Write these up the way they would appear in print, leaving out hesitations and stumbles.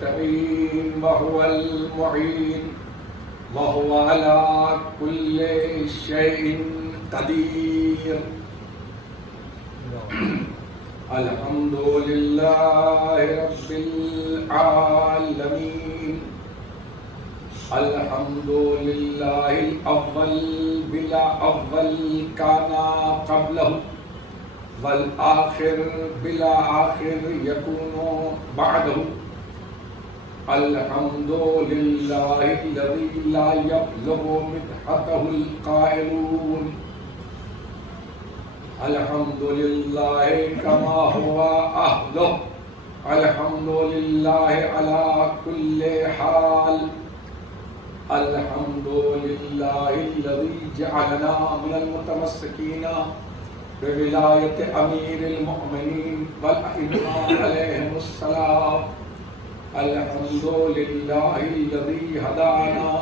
المستعين وهو المعين وهو على كل شيء قدير. الحمد لله رب العالمين. الحمد لله الأول بلا أول كان قبله والآخر بلا آخر يكون بعده. الحمد لله الذي لا يبلغ مدحته القائلون. الحمد لله كما هو أهله. الحمد لله على كل حال. الحمد لله الذي جعلنا من المتمسكين بولاية أمير المؤمنين والأئمة عليهم السلام. الحمد لله الذي هدانا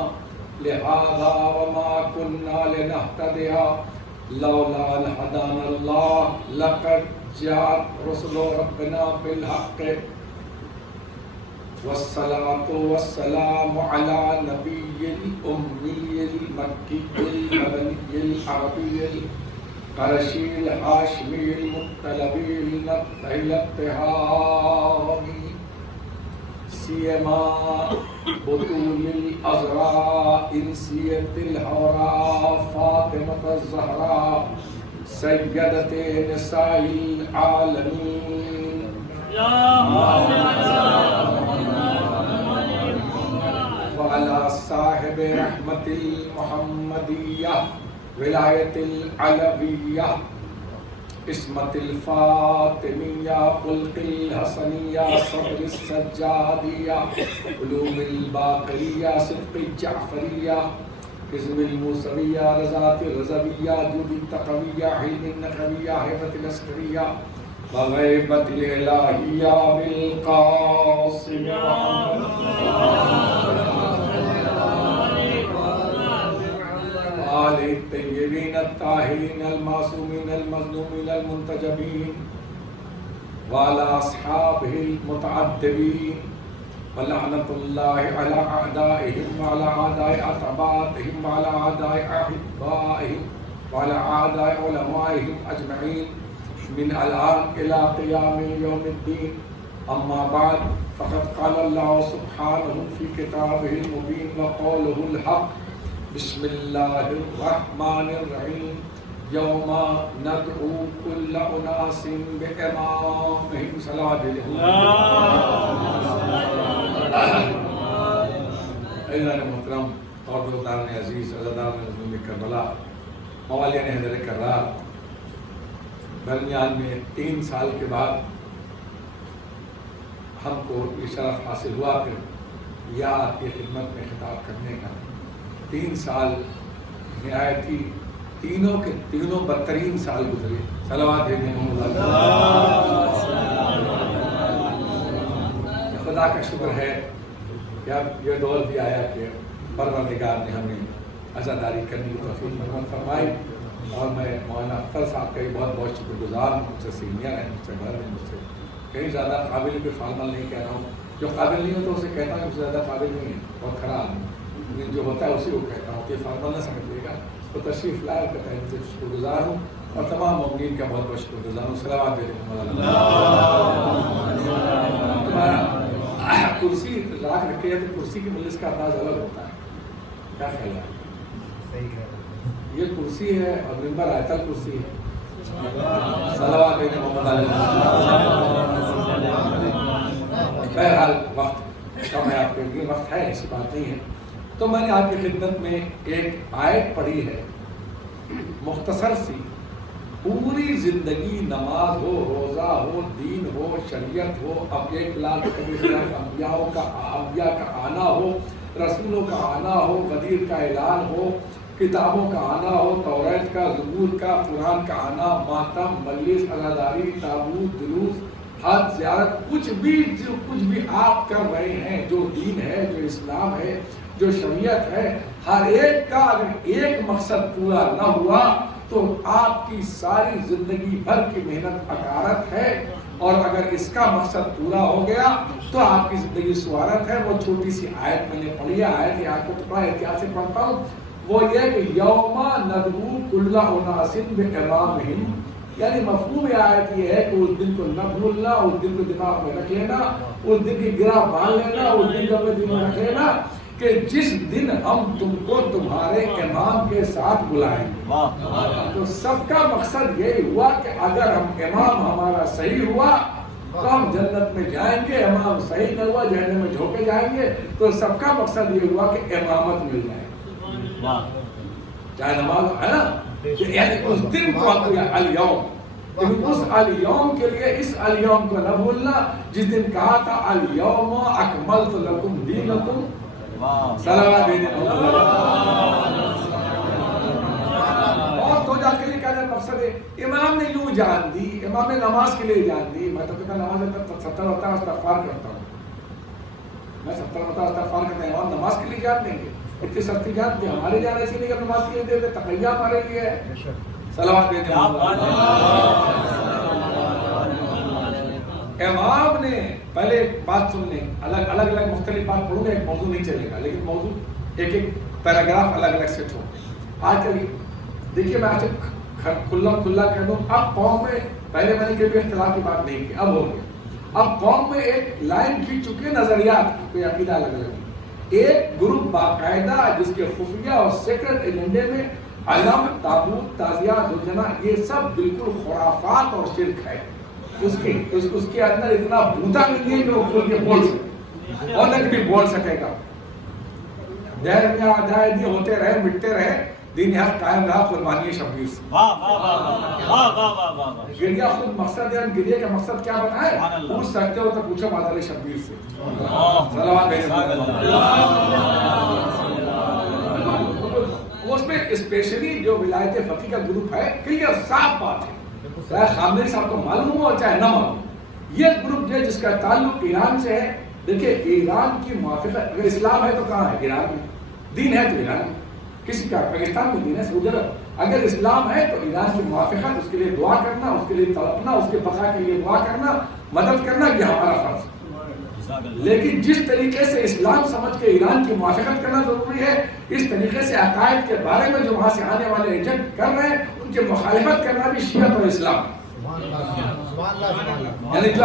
لهذا وما كنا لنهتدي لولا أن هدانا الله لقد جاءت رسل ربنا بالحق. والصلاة والسلام على نبي الأمي المكي المدني العربي القرشي الهاشمي المطلبي الطهامي سيما بطول الأزراء إنسية الحوراء فاطمة الزهراء سيدة نساء العالمين. وعلى صاحب رحمة المحمدية ولایت العلویہ عصمت الفاطمیہ خلق الحسنیہ صبر السجادیہ علوم الباقریہ صدق الجعفریہ حزب الموسویہ رضات الرضویہ جود التقویہ علم النقویہ حیبت العسکریہ وغیبت الالہیہ بالقاسم آل الطیبین الطاہرین المعصومین المظلومین المنتجبین وعلى اصحابہ المتعدبین ولعنۃ اللہ علی اعدائہم وعلی اعداء اتباعہم وعلی اعداء احبائہم وعلی اعداء علمائہم اجمعین من الآن الى قیام یوم الدین. اما بعد فقد قال اللہ سبحانہ فی کتابہ المبین وقولہ الحق. بسم اللہ الرحمن الرحیم. یوم ندعو کل اناس بامامہم. صلوات عزیزان محترم اور دوستان عزیز عزادار مظلوم کربلا موالیان حیدر کرار، درمیان میں 3 سال کے بعد ہم کو یہ شرف حاصل ہوا کہ یا آپ کی خدمت میں خطاب کرنے کا. 3 سال نہایت ہی تینوں کے تینوں بدترین سال گزرے. صلوات دینے خدا کا شکر ہے کہ اب یہ دور بھی آیا کہ پروردگار نے ہمیں عزاداری کرنے کی توفیق مرحمت فرمائی. اور میں مولانا اختر صاحب کا بہت بہت شکر گزار ہوں. مجھ سے سینئر ہیں، مجھ سے بڑھ ہیں، مجھ سے کہیں زیادہ قابل پہ فارمل نہیں کہہ رہا ہوں. جو قابل نہیں ہو تو اسے کہتا ہوں مجھ سے زیادہ قابل نہیں ہے، بہت خراب ہے. جو ہوتا ہے اسی کو کہتا ہوں کہ فارمل نہ سمجھیے گا. تو تشریف لائے کہتا ہے مجھ سے شکر گزار ہوں اور تمام مومنین کا بہت بہت شکر گزار ہوں. صلوات دے دیں مولانا. تمہارا کرسی راکھ رکھے تو کرسی کی مجلس کا انداز الگ ہوتا ہے. کیا خیال ہے؟ یہ کرسی ہے اور ممبر آیت الکرسی ہے. صلوات دے دیں محمد علیہ. بہرحال وقت کم ہے آپ کے لیے، وقت ہے، ایسی بات نہیں ہے. تو میں نے آپ کی خدمت میں ایک آیت پڑھی ہے مختصر سی. پوری زندگی نماز ہو، روزہ ہو، دین ہو، شریعت ہو، اب 1,00,000 انبیاء کا آنا ہو، رسولوں کا آنا ہو، غدیر کا اعلان ہو، کتابوں کا آنا ہو، توریت کا، زبور کا، قرآن کا آنا، ماتم، مجلس، عزاداری، تابوت، جلوس، حج، زیارت، کچھ بھی آپ کر رہے ہیں، جو دین ہے، جو اسلام ہے، جو شریعت ہے، ہر ایک کا اگر ایک مقصد پورا نہ ہوا تو آپ کی ساری زندگی بھر کی محنت حقارت ہے. اور اگر اس کا مقصد پورا ہو گیا تو آپ کی زندگی سوارت ہے. وہ چھوٹی سی آیت میں نے پڑھی ہے, آیت کو تھوڑا احتیاط سے پڑھتا ہوں. وہ یہ کہ یوم ندعو کل اناس بامامہم, یعنی مفہوم آیت یہ ہے کہ اس دن کو نہ بھولنا, اس دن کو دماغ میں رکھ لینا, اس دن کی گرہ باندھ لینا, اس دن کو اپنے دل میں رکھ لینا کہ جس دن ہم تم کو تمہارے امام کے ساتھ بلائیں گے. تو سب کا مقصد یہی ہوا کہ اگر امام ہمارا صحیح ہوا تو ہم جنت میں جائیں گے, امام صحیح نہ ہوا جہنم میں جھونکے جائیں گے. تو سب کا مقصد یہ ہوا کہ امامت مل جائے, چاہے نماز ہے نا, یعنی اس دن کو الیوم, اس الیوم کے لیے اس الیوم کو نہ بھولنا جس دن کہا تھا الیوم اکملت لکم دینکم. صلوات دینا اور تو جا کے لیے کہنے مقصد ہے امام نے یوں جان دی, امام نے نماز کے لیے جان دی. میں تو کہتا نماز 70 مرتبہ استغفار کرتا ہوں, میں 70 مرتبہ استغفار کرتا ہوں, امام نماز کے لیے جان دیں گے اتنی سختی جانتے ہیں. ہمارے جانے سے نہیں کہ نماز کے لیے دیتے, تقیہ ہمارے لیے ہے. صلوات دیتے امام نے پہلے بات سن لیں, الگ مختلف بات پڑھوں گا, ایک موضوع نہیں چلے گا لیکن موضوع ایک پیراگراف الگ سیٹ ہو. آج کل دیکھیے میں آج کھلا کہہ دوں, اب قوم میں پہلے میں نے کبھی اختلاف کی بات نہیں کی, اب ہو گیا. اب قوم میں ایک لائن کھینچ چکے نظریات کی, کوئی عقیدہ الگ ہے. ایک گروپ باقاعدہ جس کے خفیہ اور سیکرٹ ایجنڈے میں علم, تابوت, تعزیہ, زلجنا یہ سب بالکل خرافات اور شرک ہے. اس کے اندر اتنا بوتا نہیں ہے کہ وہ کھول کے بول سکے, اور نہ کبھی بول سکے گا. دہر ہوتے رہے, مٹتے رہے, دین حق قائم رہا, قربانی شبیر سے. گریہ خود مقصد ہے, گریہ کا مقصد کیا بتائے, پوچھ سکتے ہو تو پوچھو بادل شبیر سے. اس میں اسپیشلی جو ولایت فقیہ کا گروپ ہے, کلیئر صاف بات ہے, چاہے خامنئی صاحب کو معلوم ہو اور چاہے نہ معلوم, یہ گروپ ہے جس کا تعلق ایران سے ہے. دیکھیں ایران کی موافقت, اگر اسلام ہے تو کہاں ہے, ایران میں. دین ہے تو ایران میں, کسی کا پاکستان میں دین ہے, سعودی عرب. اگر اسلام ہے تو ایران کی موافقت, اس کے لیے دعا کرنا, اس کے لیے تڑپنا, اس کے بقا کے لیے دعا کرنا, مدد کرنا, یہ ہمارا فرض ہے. لیکن جس طریقے سے اسلام سمجھ کے ایران کی موافقت کرنا ضروری ہے, اس طریقے سے عقائد کے بارے میں جو وہاں سے آنے والے ایجنٹ کر رہے ہیں ان کی مخالفت کرنا بھی شیعت اور اسلام. یعنی جو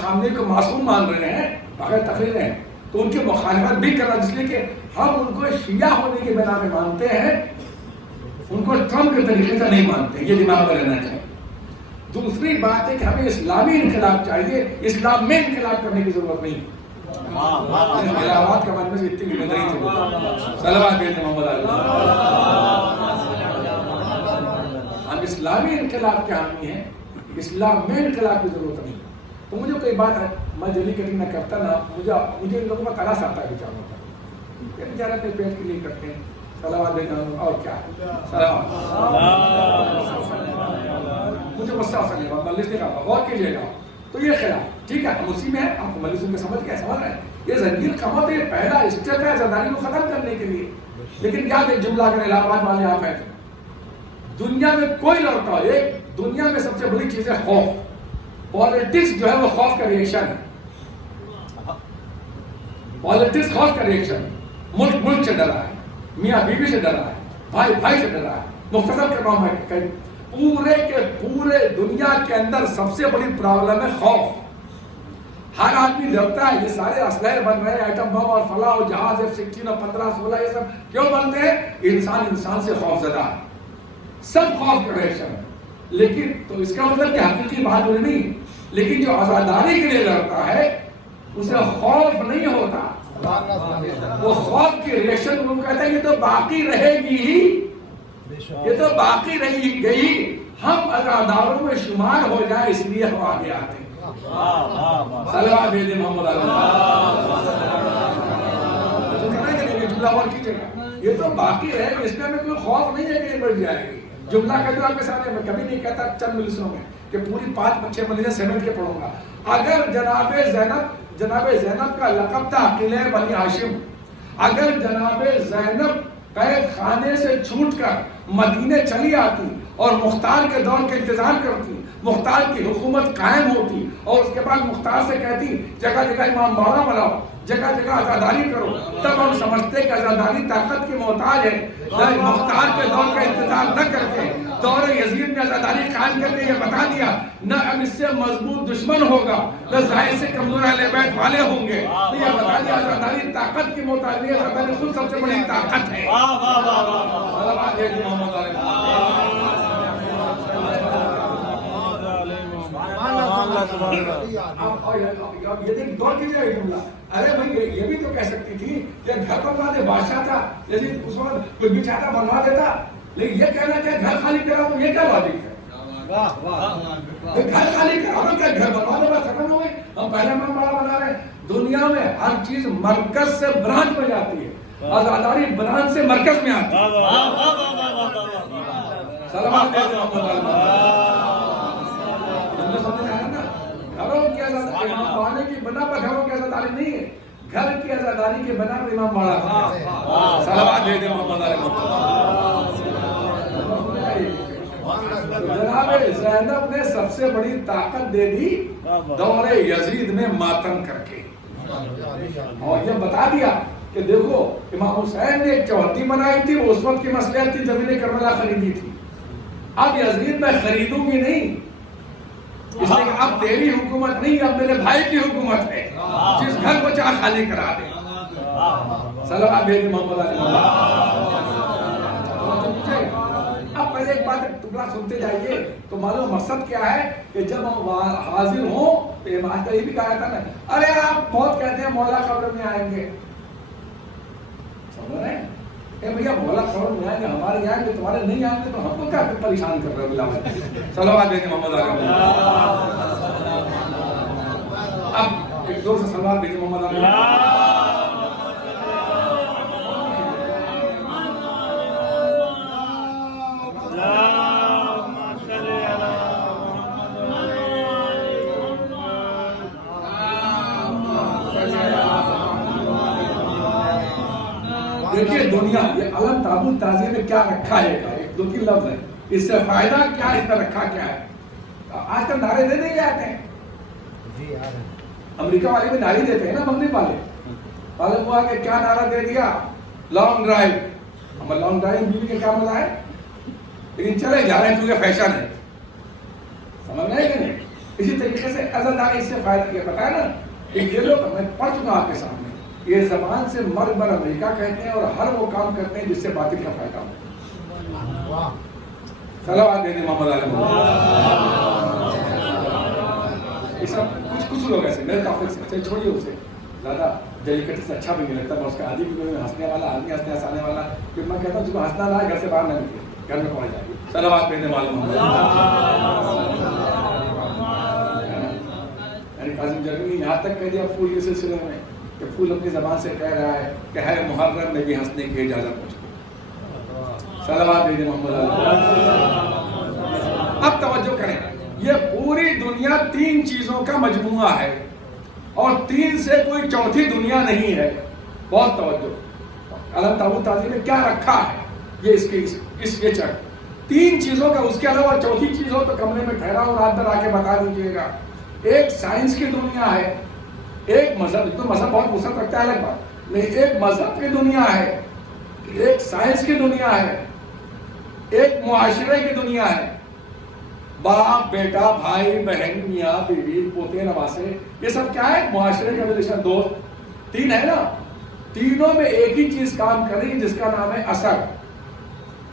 خامنئی کو معصوم مان رہے ہیں بغیر تقریر ہیں, تو ان کی مخالفت بھی کرنا, جس لیے کہ ہم ان کو شیعہ ہونے کی بنا میں مانتے ہیں, ان کو ٹرمپ کے طریقے سے نہیں مانتے. یہ دماغ میں رہنا چاہیے. دوسری بات ہے کہ ہمیں اسلامی انقلاب چاہیے, اسلام میں انقلاب کرنے کی ضرورت نہیں. خلافات کا مطلب سے اتنی بھی نہیں تھی. صلوات دیتے محمد اللہ. ہم اسلامی انقلاب کے حامی ہیں, اسلام میں انقلاب کی ضرورت نہیں. تو مجھے کوئی بات ہے, میں جلی کٹنگ نہ کرتا نا, مجھے ان لوگوں کا تلاش آتا ہے بیچاروں کا, یہ بیچارے اپنے پیٹ کے لیے کرتے ہیں. صلوات دیتا ہوں اور کیا مجھے غصہ آ سکے گا, مجلس نہیں کرتا, غور کیجیے گا. تو یہ خلاف ٹھیک ہے, ہم اسی میں ہیں, آپ کو مجلس کے سمجھ رہے ہیں. یہ زنجیر قمت یہ پہلا اسٹیپ ہے زندانی کو ختم کرنے کے لیے. لیکن یاد ایک جملہ اگر الہ آباد والے آپ ہیں, دنیا میں کوئی لڑتا ہو, ایک دنیا میں سب سے بڑی چیز ہے خوف. پالیٹکس جو ہے وہ خوف کا ریئیکشن ہے. پالیٹکس خوف کا ریئیکشن ہے. ملک سے ڈرا ہے, میاں بیوی سے ڈرا ہے, بھائی سے ڈرا ہے. مختصر کر رہا ہوں میں, پورے کے پورے دنیا کے اندر سب سے بڑی پرابلم ہے خوف. ہر آدمی ڈرتا ہے. یہ سارے اسلحے بن رہے ہیں, ایٹم بم اور فلاح اور جہاز F-16 اور 15-16, یہ سب کیوں بنتے ہیں؟ انسان سے خوف زدہ ہے. سب خوف کا ریئیکشن ہے. لیکن تو اس کا مطلب کہ حقیقی بہادری نہیں, لیکن جو آزاداری کے لیے لڑتا ہے اسے خوف نہیں ہوتا. وہ خوف کی ریئیکشن وہ کہتا ہے یہ تو باقی رہے گی ہی, یہ تو باقی رہی گئی, ہم ازاداروں میں شمار ہو جائے اس لیے ہم آگے آتے ہیں. صلوات بھیجے محمد جملہ اور کیجیے گا, یہ تو باقی رہے گا, اس میں ہمیں کوئی خوف نہیں ہے کہ یہ بڑھ جائے گی. جملہ کہتے ہو آپ کے سامنے, میں کبھی نہیں کہتا چند مجلسوں میں کہ پوری 5-6 مجلسیں سمیٹ کے پڑھوں گا. اگر جناب زینب کا لقب تھا قلعہ بنی ہاشم, اگر جناب زینب قید خانے سے چھوٹ کر مدینے چلی آتی اور مختار کے دور کا انتظار کرتی، مختار کی حکومت قائم ہوتی، اور اس کے بعد مختار سے کہتی جگہ جگہ امام باڑہ بناؤ، جگہ جگہ عزاداری کرو، تب ہم سمجھتے کہ عزاداری طاقت کی محتاج ہے۔ مختار کے دور کا انتظار نہ کر کے دور یزید میں عزاداری قائم کر کے یہ بتا دیا نہ اب اس سے مضبوط دشمن ہوگا، نہ ظاہر سے کمزور اہل بیت والے ہوں گے، تو یہ بتا دیا عزاداری طاقت کی محتاج ہے، عزاداری خود سب سے بڑی طاقت ہے۔ ارے بھائی یہ بھی تو کہہ سکتی تھی کہ گھر بنوا دے، بادشاہ تھا یزید اس وقت، کوئی بھی چاہتا بنوا دیتا، لیکن یہ کہنا کہ گھر خالی کرا تو یہ کیا لاجک ہے؟ گھر خالی کرا کیا گھر بنوا دے، بس ختم ہو گئے، ہم پہلے امام باڑہ بنا رہے ہیں۔ دنیا میں ہر چیز مرکز سے برانچ میں جاتی ہے، عزاداری برانچ سے مرکز میں آتی ہے۔ سلام گھروں کی عزاداری امام باڑہ کی بنا پر گھروں کی عزاداری نہیں ہے، گھر کی عزاداری کے بنا پر امام باڑہ ہے۔ سلام دے دے محمد علیہ۔ جناب زینب نے سب سے بڑی طاقت دے دی دور یزید میں ماتم کر کے، اور یہ بتا دیا کہ دیکھو امام حسین نے ایک چوہدی بنائی تھی، وہ اس وقت کی مصلحت تھی، زمین کربلا خریدی تھی، اب یزید میں خریدوں گی نہیں، اس لیے کہ اب تیری حکومت نہیں، اب میرے بھائی کی حکومت ہے، جس گھر کو چاہ خالی کرا دے۔ صلوات بھیجے محمد علیہ۔ اب پہلے ایک بات ٹکڑا سنتے جائیے تو معلوم مقصد کیا ہے کہ جب ہم حاضر ہوں تو یہ بات یہ بھی کہا تھا نا، ارے آپ بہت کہتے ہیں مولا قبر میں آئیں گے، سمجھ رہے ہیں اے بھیا مولا قبر میں آئیں گے، ہمارے آئیں گے، تمہارے نہیں آئیں گے تو ہم کو کیا پریشان کر رہے ہو بلاوت۔ صلوات بھیجے محمد علیہ۔ اب ایک زور سے صلوات بھیجے محمد علیہ۔ دیکھیے دنیا یہ علم تابوت تعظیم میں کیا رکھا ہے، ایک دو تین لفظ ہے، اس سے فائدہ کیا ہے، اس میں رکھا کیا ہے۔ آج کل نعرے دے نہیں جاتے ہیں، امریکہ والے بھی نعرے دیتے ہیں نا، مغرب والے معلوم ہوا کہ کیا نعرہ دے دیا، لانگ ڈرائیو، ہمیں لانگ ڈرائیو بیوی کے کیا مزہ ہے، لیکن چلے جا رہے ہیں کیونکہ فیشن ہے، سمجھ رہے ہیں کہ نہیں۔ اسی طریقے سے عزاداری اس سے فائدہ کیا بتایا نا کہ یہ لوگ میں پڑھ چکا آپ کے سامنے، یہ زبان سے مرد بر امریکہ کہتے ہیں اور ہر وہ کام کرتے ہیں جس سے باطل کا فائدہ ہو۔ صلوات دینے محمد علیہ۔ یہ سب کچھ لوگ ایسے میرے کافی سے چھوڑیے، اسے زیادہ ڈیلیکیٹ سے اچھا بھی نہیں لگتا، میں اس کا عادی بھی ہنسنے والا آدمی، ہنسنے ہنسانے والا، پھر میں کہتا ہوں جب ہنسنا رہا ہے گھر سے باہر نہ نکلے، گھر میں پہنچ جائے۔ صلوات دینے معلوم قاسم جرمی نے یہاں تک کہہ دیا پھول کے سلسلے میں کہ پھول اپنی زبان سے کہہ رہا ہے کہ ہے محرم میں بھی ہنسنے کی اجازت مجھ کو۔ صلوات بھیجے محمد علیہ۔ اب توجہ کریں، یہ پوری دنیا تین چیزوں کا مجموعہ ہے اور تین سے کوئی چوتھی دنیا نہیں ہے، بہت توجہ۔ علم تابوت تعظیم میں کیا رکھا ہے، یہ اس کے چک تین چیزوں کا، اس کے علاوہ چوتھی چیز ہو تو کمرے میں ٹھہرا ہو رات بھر آ کے بتا دیجیے گا۔ ایک سائنس کی دنیا ہے، ایک مذہب، تو مذہب بہت وسعت رکھتا ہے الگ بات نہیں، ایک مذہب کی دنیا ہے، ایک سائنس کی دنیا ہے، ایک معاشرے کی دنیا ہے، باپ بیٹا بھائی بہن میاں بیوی پوتے نواسے، یہ سب کیا ہے، معاشرے کا ریلیشن، دوست، تین ہے نا، تینوں میں ایک ہی چیز کام کر رہی جس کا نام ہے اثر۔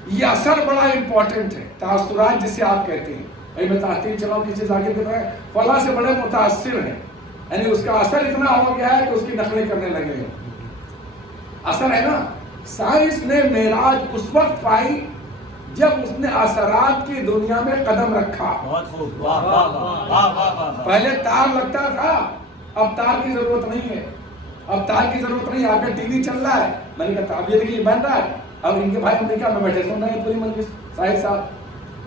یہ اثر بڑا امپورٹنٹ ہے، تاثرات جسے آپ کہتے ہیں، میں تاثیر چلاؤں کسی ذاکر کے طرح فلاں سے بڑے متاثر ہیں، یعنی اس کا اثر اتنا ہو گیا ہے کہ اس کی نقلیں کرنے لگے ہیں، اثر ہے نا۔ سائنس نے معراج اس وقت پائی جب اس نے اثرات کی دنیا میں قدم رکھا۔ پہلے تار لگتا تھا، اب تار کی ضرورت نہیں ہے، اب تار کی ضرورت نہیں، آپ کا ٹی وی چل رہا ہے، میں نے کہا تعبیر کی بن رہا ہے، اب ان کے بھائی امریکہ میں بیٹھے سن رہے ہیں پوری مجلس، صاحب صاحب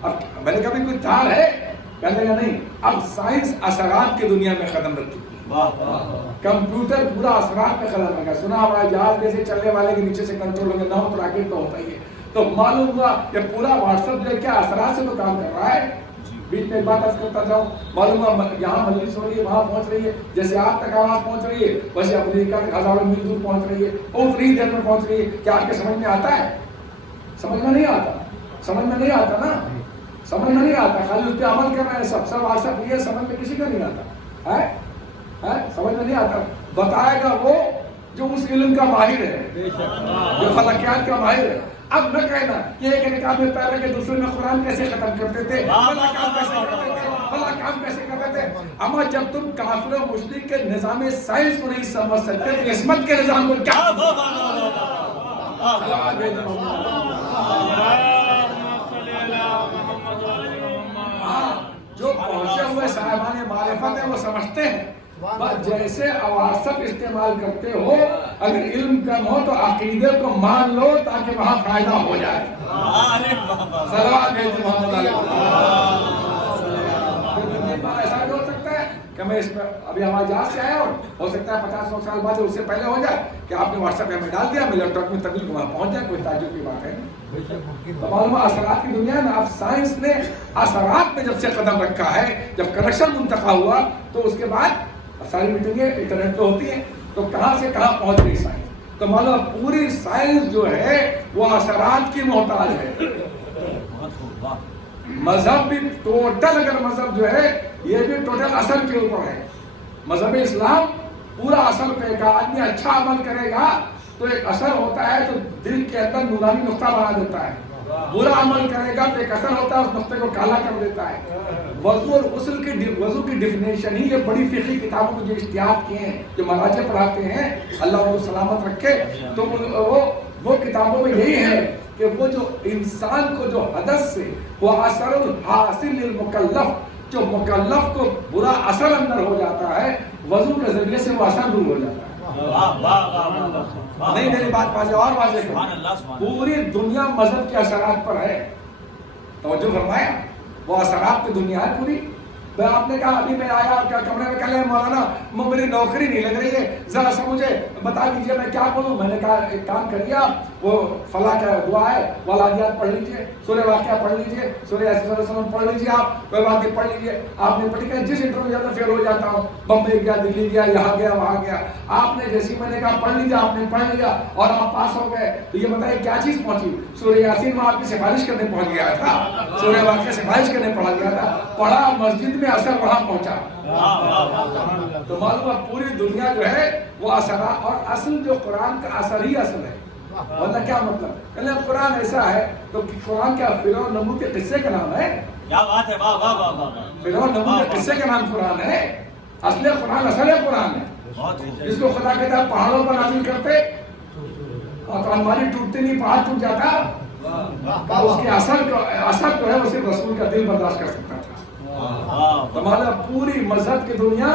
اب میں نے کبھی کوئی تار ہے، کہتے ہیں نہیں، اب سائنس اثرات کی دنیا میں قدم رکھ چکی ہے، کمپیوٹر پورا اثرات میں قدم رکھا، سنا ہمارا جہاز جیسے چلنے والے کے نیچے سے کنٹرول ہوگا نہ ہو تو راکٹ تو ہوتا ہی ہے، تو معلوم ہوا کہ پورا واٹس ایپ جو ہے کیا اثرات سے تو کام کر رہا ہے. بیچ میں ایک بات عرض کرتا جاؤں, معلوم ہوا یہاں مجلس ہو رہی ہے, وہاں پہنچ رہی ہے, جیسے آپ تک آواز پہنچ رہی ہے ویسے امریکہ تک ہزاروں میل دور پہنچ رہی ہے, اتنی دیر میں پہنچ رہی ہے. کیا آپ کے سمجھ میں آتا ہے؟ سمجھ میں نہیں آتا, سمجھ میں نہیں آتا نا, سمجھ میں نہیں آتا. خالی اس پہ عمل کر رہے ہیں سب واٹس ایپ لیے, سمجھ میں کسی کا نہیں آتا ہے, سمجھ میں نہیں آتا. بتائے گا وہ جو اس علم کا ماہر ہے, جو فلکیات کا ماہر ہے. اب نہ کہنا کہ ایک نکاح میں پہلے کے دوسرے میں قرآن کیسے ختم کرتے تھے, فلاں کام کیسے کرتے تھے, فلاں کام کیسے کرتے تھے. اما جب تم کافر و مشرک کے نظام سائنس کو نہیں سمجھ سکتے تو عصمت کے نظام کو کیا. جو پہنچے ہوئے صاحبان معرفت ہیں وہ سمجھتے ہیں. بس جیسے واٹس ایپ استعمال کرتے ہو, اگر علم کم ہو تو عقیدے کو مان لو تاکہ وہاں فائدہ ہو جائے. صلوات بھیجو محمد علیہ. ایسا بھی ہو سکتا ہے کہ میں اس میں ابھی ہمارے جہاز سے آیا, اور ہو سکتا ہے 50-100 سال بعد اس سے پہلے ہو جائے کہ آپ نے واٹس ایپ میں ڈال دیا, میرے لیپ ٹاپ میں تبدیل وہاں پہنچ جائے. کوئی تعجب کی بات ہے. معلوم اثرات کی دنیا میں اب سائنس نے اثرات میں جب سے قدم رکھا ہے, جب کنیکشن منتقل ہوا تو اس کے بعد ساری میٹنگیں انٹرنیٹ پہ ہوتی ہیں, تو کہاں سے کہاں پہنچ گئی سائنس. تو معلوم پوری سائنس جو ہے وہ اثرات کی محتاج ہے. مذہب بھی ٹوٹل, اگر مذہب جو ہے یہ بھی ٹوٹل اثر کے اوپر ہے. مذہب اسلام پورا اثر پہ, ایک آدمی اچھا عمل کرے گا تو ایک اثر ہوتا ہے تو دل کے اندر نورانی نقطہ بنا دیتا ہے. برا عمل کرے گا تو ایک اثر ہوتا ہے, اس نقطے کو کالا کر دیتا ہے. وضو اور غسل کی وضو کی ڈیفینیشن ہی یہ بڑی فقہی کتابوں میں جو اشتہار کیے ہیں, جو مراجع پڑھاتے ہیں, اللہ ان کو سلامت رکھے, تو وہ کتابوں میں یہی ہے کہ وہ جو انسان کو جو حدث سے وہ اثر الحاصل للمکلف, جو مکلف کو برا اثر اندر ہو جاتا ہے, وضو کے ذریعے سے وہ اثر دور ہو جاتا ہے. نہیں, میری بات واضح اور واضح کرو. پوری دنیا مذہب کے اثرات پر ہے. توجہ فرمایا, وہ اثرات پہ دنیا ہے پوری. آپ نے کہا ابھی میں آیا کمرے میں, کہہ مولانا میری نوکری نہیں لگ رہی ہے, ذرا سا مجھے بتا دیجیے میں کیا کروں. میں نے کہا ایک کام کریے آپ, وہ فلاں کا دعا ہے, والادیات پڑھ لیجیے, سورہ واقعہ پڑھ لیجیے, سورہ یاسین علیہ السلام پڑھ لیجیے, آپ کوئی بات نہیں پڑھ لیجیے. آپ نے پڑھی کہ جس انٹرویو جاتا فیل ہو جاتا ہوں, بمبئی گیا, دلی گیا, یہاں گیا, وہاں گیا. آپ نے جیسی میں نے کہا پڑھ لیجیے, آپ نے پڑھ لیا اور آپ پاس ہو گئے, تو یہ بتائیے کیا چیز پہنچی. سورہ یاسین میں آپ کی سفارش کرنے پہنچ گیا تھا, سورہ واقعہ سفارش کرنے پڑھا گیا تھا, پڑھا مسجد میں, اثر وہاں پہنچا. تو معلوم ہے پوری دنیا جو ہے وہ اثرات, اور اصل جو قرآن کا اثر ہی اصل ہے. ورنہ کیا مطلب, کہ قرآن ایسا ہے تو قرآن کیا فرعون نمرود کے قصے کا نام ہے؟ کیا بات ہے, واہ واہ واہ. فرعون نمرود کے قصے کا نام قرآن ہے. اصل قرآن اصل قرآن ہے, جس کو خدا کہتا ہے پہاڑوں پر نازل کرتے اور تو الماری ٹوٹتی نہیں, پہاڑ ٹوٹ جاتا. اس کے اثر جو ہے وہ صرف رسول کا دل برداشت کر سکتا تھا. تمہارا پوری مذہب کی دنیا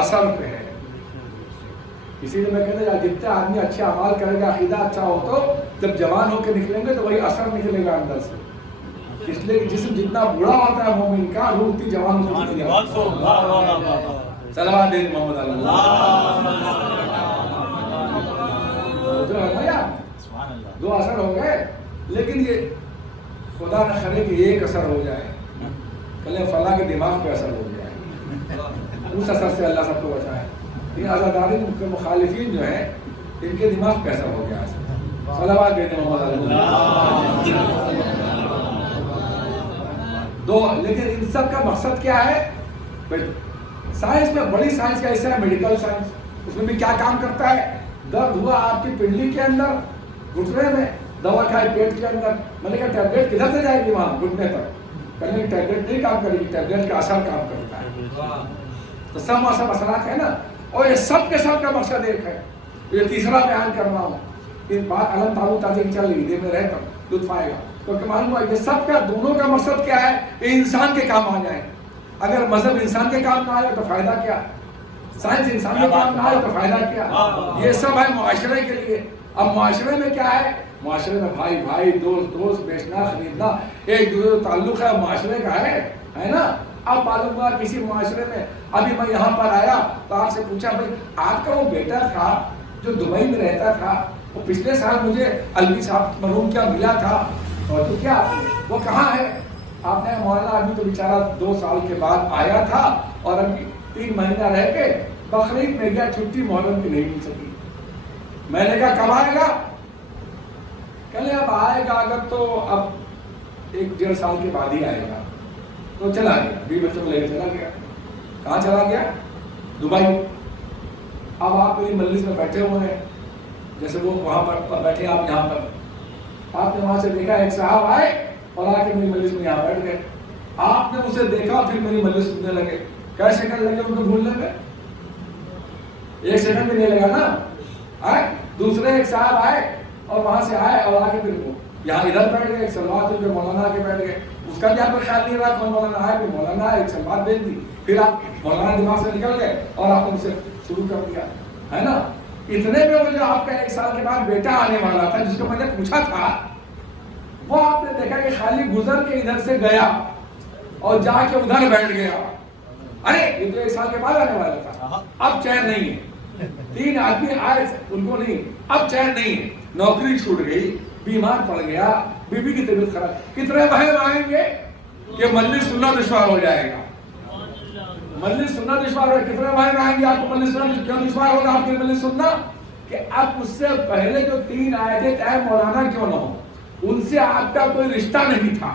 اثر پہ ہے. اسی لیے میں کہتا ہوں جتنا آدمی اچھے اعمال کرے گا, عقیدہ اچھا ہو, تو جب جوان ہو کے نکلیں گے تو وہی اثر نکلے گا اندر سے. اس لیے جسم جتنا بوڑھا ہوتا ہے مومن کا, روح اتنی جوان ہوتی ہے. صلوات دے محمد دو اثر ہو گئے, لیکن یہ خدا نہ کرے کہ ایک اثر ہو جائے, کل فلاں کے دماغ پہ اثر ہو گیا ہے, اس اثر سے اللہ سب کو بچائے. یہ آزاداری کے مخالفین جو ہیں ان کے دماغ پہ اثر ہو گیا. صلوات دے محمد دو. لیکن ان سب کا مقصد کیا ہے؟ سائنس میں بڑی سائنس کا حصہ ہے میڈیکل سائنس. اس میں بھی کیا کام کرتا ہے؟ درد ہوا آپ کی پنڈلی کے اندر, گھٹنے میں, دوا کھائے پیٹ کے اندر. میں نے کہا ٹیبلیٹ کدھر سے جائے گی وہاں گھٹنے تک؟ کہنے کی ٹیبلیٹ نہیں کام کرے گی, ٹیبلیٹ کا اثر کام کرتا ہے. تو سب اثرات ہے نا, اور یہ سب کے سب کا مقصد ایک ہے. یہ تیسرا بیان کر رہا ہوں, اس بات علم تعلق تاریخ چل رہی دیر میں رہے تب لطف آئے گا. کیونکہ معلوم ہوا یہ سب کا دونوں کا مقصد کیا ہے کہ انسان کے کام آ جائیں. اگر مذہب انسان کے کام نہ آئے تو فائدہ کیا, سائنس انسان کے کام نہ آئے تو فائدہ کیا. یہ سب ہے معاشرے کے لیے. اب معاشرے میں کیا ہے؟ معاشرے میں بھائی بھائی, دوست دوست, بیچنا خریدنا, ایک دوسرے تعلق ہے, معاشرے کا ہے نا. اب معلوم ہوا کسی معاشرے میں, ابھی میں یہاں پر آیا تو آپ سے پوچھا بھائی آپ کا وہ بیٹا تھا جو دبئی میں رہتا تھا, وہ پچھلے سال مجھے الوی صاحب مرحوم کیا ملا تھا، اور تو کیا وہ کہاں ہے؟ آپ نے مولانا ابھی تو بیچارہ 2 سال کے بعد آیا تھا اور ابھی 3 مہینہ رہ کے بقرعید میں گیا، چھٹی محرم کی نہیں مل سکی۔ میں نے کہا کب آئے گا؟ کہلے اب آئے گا اگر تو اب 1-1.5 سال کے بعد ہی آئے گا۔ تو چلا گیا، 20 بچوں کو لے کے چلا گیا۔ کہاں چلا گیا؟ دبئی۔ اب آپ میری مجلس میں بیٹھے ہوئے ہیں، جیسے وہ وہاں پر بیٹھے آپ یہاں پر، آپ نے وہاں سے دیکھا ایک صاحب آئے اور آ کے میری مجلس میں یہاں بیٹھ گئے۔ آپ نے اسے دیکھا پھر میری مجلس سننے لگے، کئی سیکنڈ لگے ان کو بھولنے میں؟ 1 سیکنڈ بھی نہیں لگا نا۔ دوسرے ایک صاحب آئے اور وہاں سے آئے اور آ کے پھر وہ یہاں ادھر بیٹھ گئے، ایک سلوات جو مولانا آ کے بیٹھ گئے، اس کا بھی آپ کو خیال نہیں رہا کون مولانا آئے، پھر مولانا آئے ایک سلوات بھیج دی، پھر آپ مولانا دماغ سے نکل گئے اور آپ نے اسے شروع کر دیا، ہے نا۔ اتنے میں وہ جو آپ کا 1 سال کے بعد بیٹا آنے والا تھا جس کو میں نے پوچھا تھا، وہ آپ نے دیکھا کہ خالی گزر کے ادھر سے گیا اور جا کے ادھر بیٹھ گیا۔ ارے یہ تو 1 سال کے بعد آنے والا تھا، اب چین نہیں ہے۔ 3 آدمی آئے ان کو نہیں، اب چین نہیں ہے، نوکری چھوٹ گئی، بیمار پڑ گیا، بیوی کی طبیعت خراب، کتنے بہن آئیں گے کہ مجلس سننا دشوار ہو جائے گا، مجلس سننا دشوار ہے۔ کتنے بہن آئیں گے آپ کو مجلس سننا کیوں دشوار ہوگا آپ کی مجلس سننا؟ کہ اب اس سے پہلے جو 3 آئے تھے چاہے مولانا کیوں نہ ہو، ان سے آپ کا کوئی رشتہ نہیں تھا،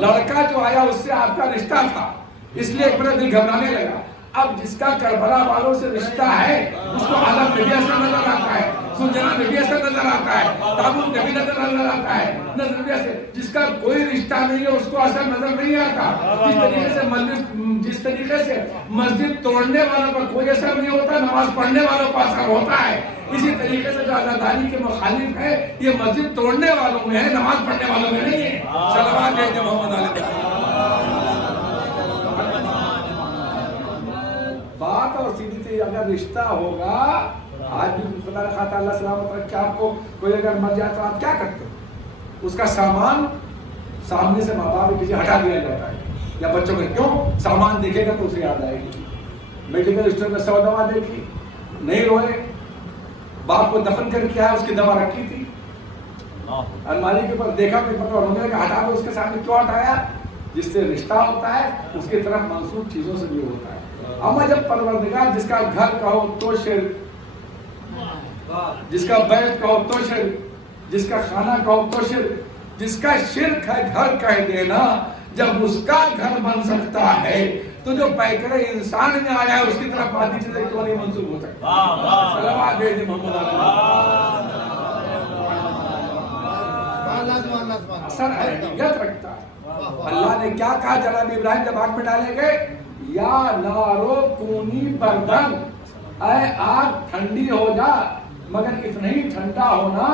لڑکا جو آیا اس سے آپ کا رشتہ تھا، اس لیے میرا دل گھبرانے لگا۔ اب جس کا کربلا والوں سے رشتہ ہے اس کو عالم نبی اثر نظر آتا ہے، سنجنا نبی اثر نظر آتا ہے، تابوت نبی نظر آتا ہے، نبی اثر۔ جس کا کوئی رشتہ نہیں ہے اس کو اثر نظر نہیں آتا۔ جس طریقے سے مسجد توڑنے والوں پر کوئی اثر نہیں ہوتا، نماز پڑھنے والوں پر اثر ہوتا ہے، اسی طریقے سے جو عزاداری کے مخالف ہے یہ مسجد توڑنے والوں میں ہے، نماز پڑھنے والوں میں نہیں ہے۔ صلوات کہتے محمد علیہ۔ بات اور سیدھی سی اگر رشتہ ہوگا، آج بھی خدا رکھا تھا اللہ سلامت رکھے آپ کو، کوئی اگر مر جائے تو آپ کیا کرتے ہو؟ اس کا سامان سامنے سے ماں باپ کسی ہٹا دیا جاتا ہے، یا بچوں کو کیوں سامان دیکھے گا تو اسے یاد آئے گی۔ میڈیکل اسٹور میں 100 دوا دیکھی، نہیں روئے، باپ کو دفن کر کے آیا، اس کی دوا رکھی تھی الماری کے اوپر، دیکھا کہ پتہ رونے لگا، ہٹا دو اس کے سامنے، کیوں ہٹایا؟ جس سے رشتہ ہوتا ہے اس کی طرف منسوب چیزوں سے بھی ہوتا ہے۔ اما جب پروردگار جس کا گھر کہو تو شرک، جس کا بیت کہو تو شرک، جس کا خانہ کہو تو شرک، جس کا شرک ہے گھر کہہ دینا، جب اس کا گھر بن سکتا ہے تو جو پیکر انسان میں آیا ہے اس کی طرف بادی چیزیں کیوں نہیں منسوب ہو سکتی؟ صلوات بھیجیں محمد علیہ۔ اثر اہمیت رکھتا ہے۔ اللہ نے کیا کہا جناب ابراہیم جب آگ میں ڈالے گئے؟ یا نارو کونی بردن، اے آگ ٹھنڈی ہو جا، مگر اتنا ہی ٹھنڈا ہونا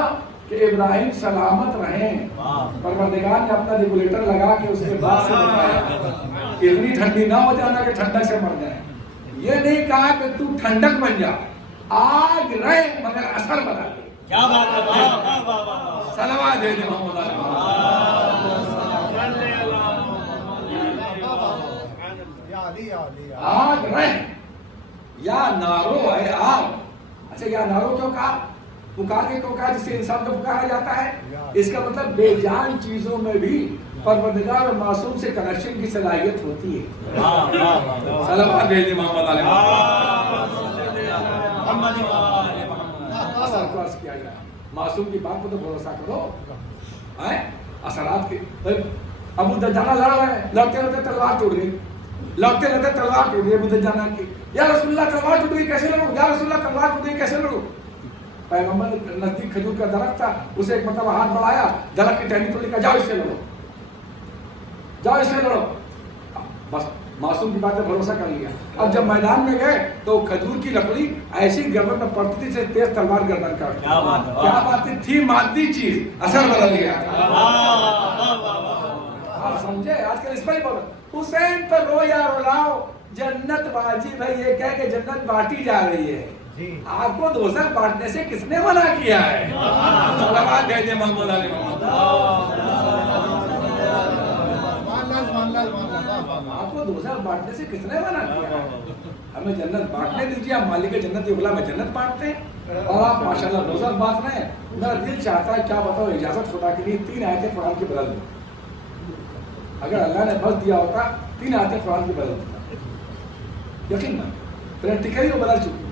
کہ ابراہیم سلامت رہیں۔ پروردگار نے اپنا ریگولیٹر لگا کے اس کے بعد سے بتایا اتنی ٹھنڈی نہ ہو جانا کہ ٹھنڈک سے مر جائے۔ یہ نہیں کہا کہ تو ٹھنڈک بن جا، آگ رہے مگر اثر بنا دے۔ کیا بات ہے، صلوات دے دے محمد آگ رہ یا نارو ہے آگ۔ اچھا یا نارو کیوں کہا؟ پکار کے کیوں کہا؟ جس سے انسان کو پکارا جاتا ہے، اس کا مطلب بے جان چیزوں میں بھی پروردگار اور معصوم سے کنیکشن کی صلاحیت ہوتی ہے۔ صلوات بھیجیں محمد علیہ۔ اثر کو عرض کیا جائے، معصوم کی بات کو تو بھروسہ کرو۔ اثرات کے ابو دجانہ لڑ رہے ہیں، لڑتے لڑتے تلوار ٹوٹ گئی، لڑتے لڑتے تلوار ٹوٹ گئی ابو دجانہ کی۔ یا رسول اللہ تلوار ٹوٹ گئی کیسے لڑوں؟ یا رسول اللہ تلوار ٹوٹ گئی کیسے لڑوں؟ پیغمبر نزدیک کھجور کا درخت تھا، اسے ایک مرتبہ ہاتھ بڑھایا، درخت کی ٹہنی توڑی، کہا جاؤ اس سے لڑو، جاؤ اس سے لڑو۔ بس معصوم کی باتیں بھروسہ کر لیا۔ اب جب میدان میں گئے تو کھجور کی لکڑی ایسی گردن میں پڑتی تھی جیسے تیز تلوار گردن کاٹ۔ کیا بات تھی؟ مادی چیز، اثر بدل گیا۔ آپ سمجھے؟ آج کل اس پر ہی بولو حسین پر رو یا رلاؤ، جنت باجی بھائی یہ کہہ کہ جنت بانٹی جا رہی ہے۔ آپ کو دوزخ بانٹنے سے کس نے منع کیا ہے؟ صلوات بھیجیں محمد علی محمد۔ آپ کو دوزخ بانٹنے سے کس نے منع کیا ہے؟ ہمیں جنت بانٹنے دیجیے، ہم مالک جنت غلام میں جنت بانٹتے ہیں اور آپ ماشاءاللہ روزہ بانٹ رہے ہیں. میرا دل چاہتا ہے کیا بتاؤ، اجازت خدا کے لیے 3 آیتیں قرآن کی بدل دوں. اگر اللہ نے بس دیا ہوتا 3 آیتیں قرآن کی بدل دیتا. یقین نا پریکٹیکلی وہ بدل چکی ہے،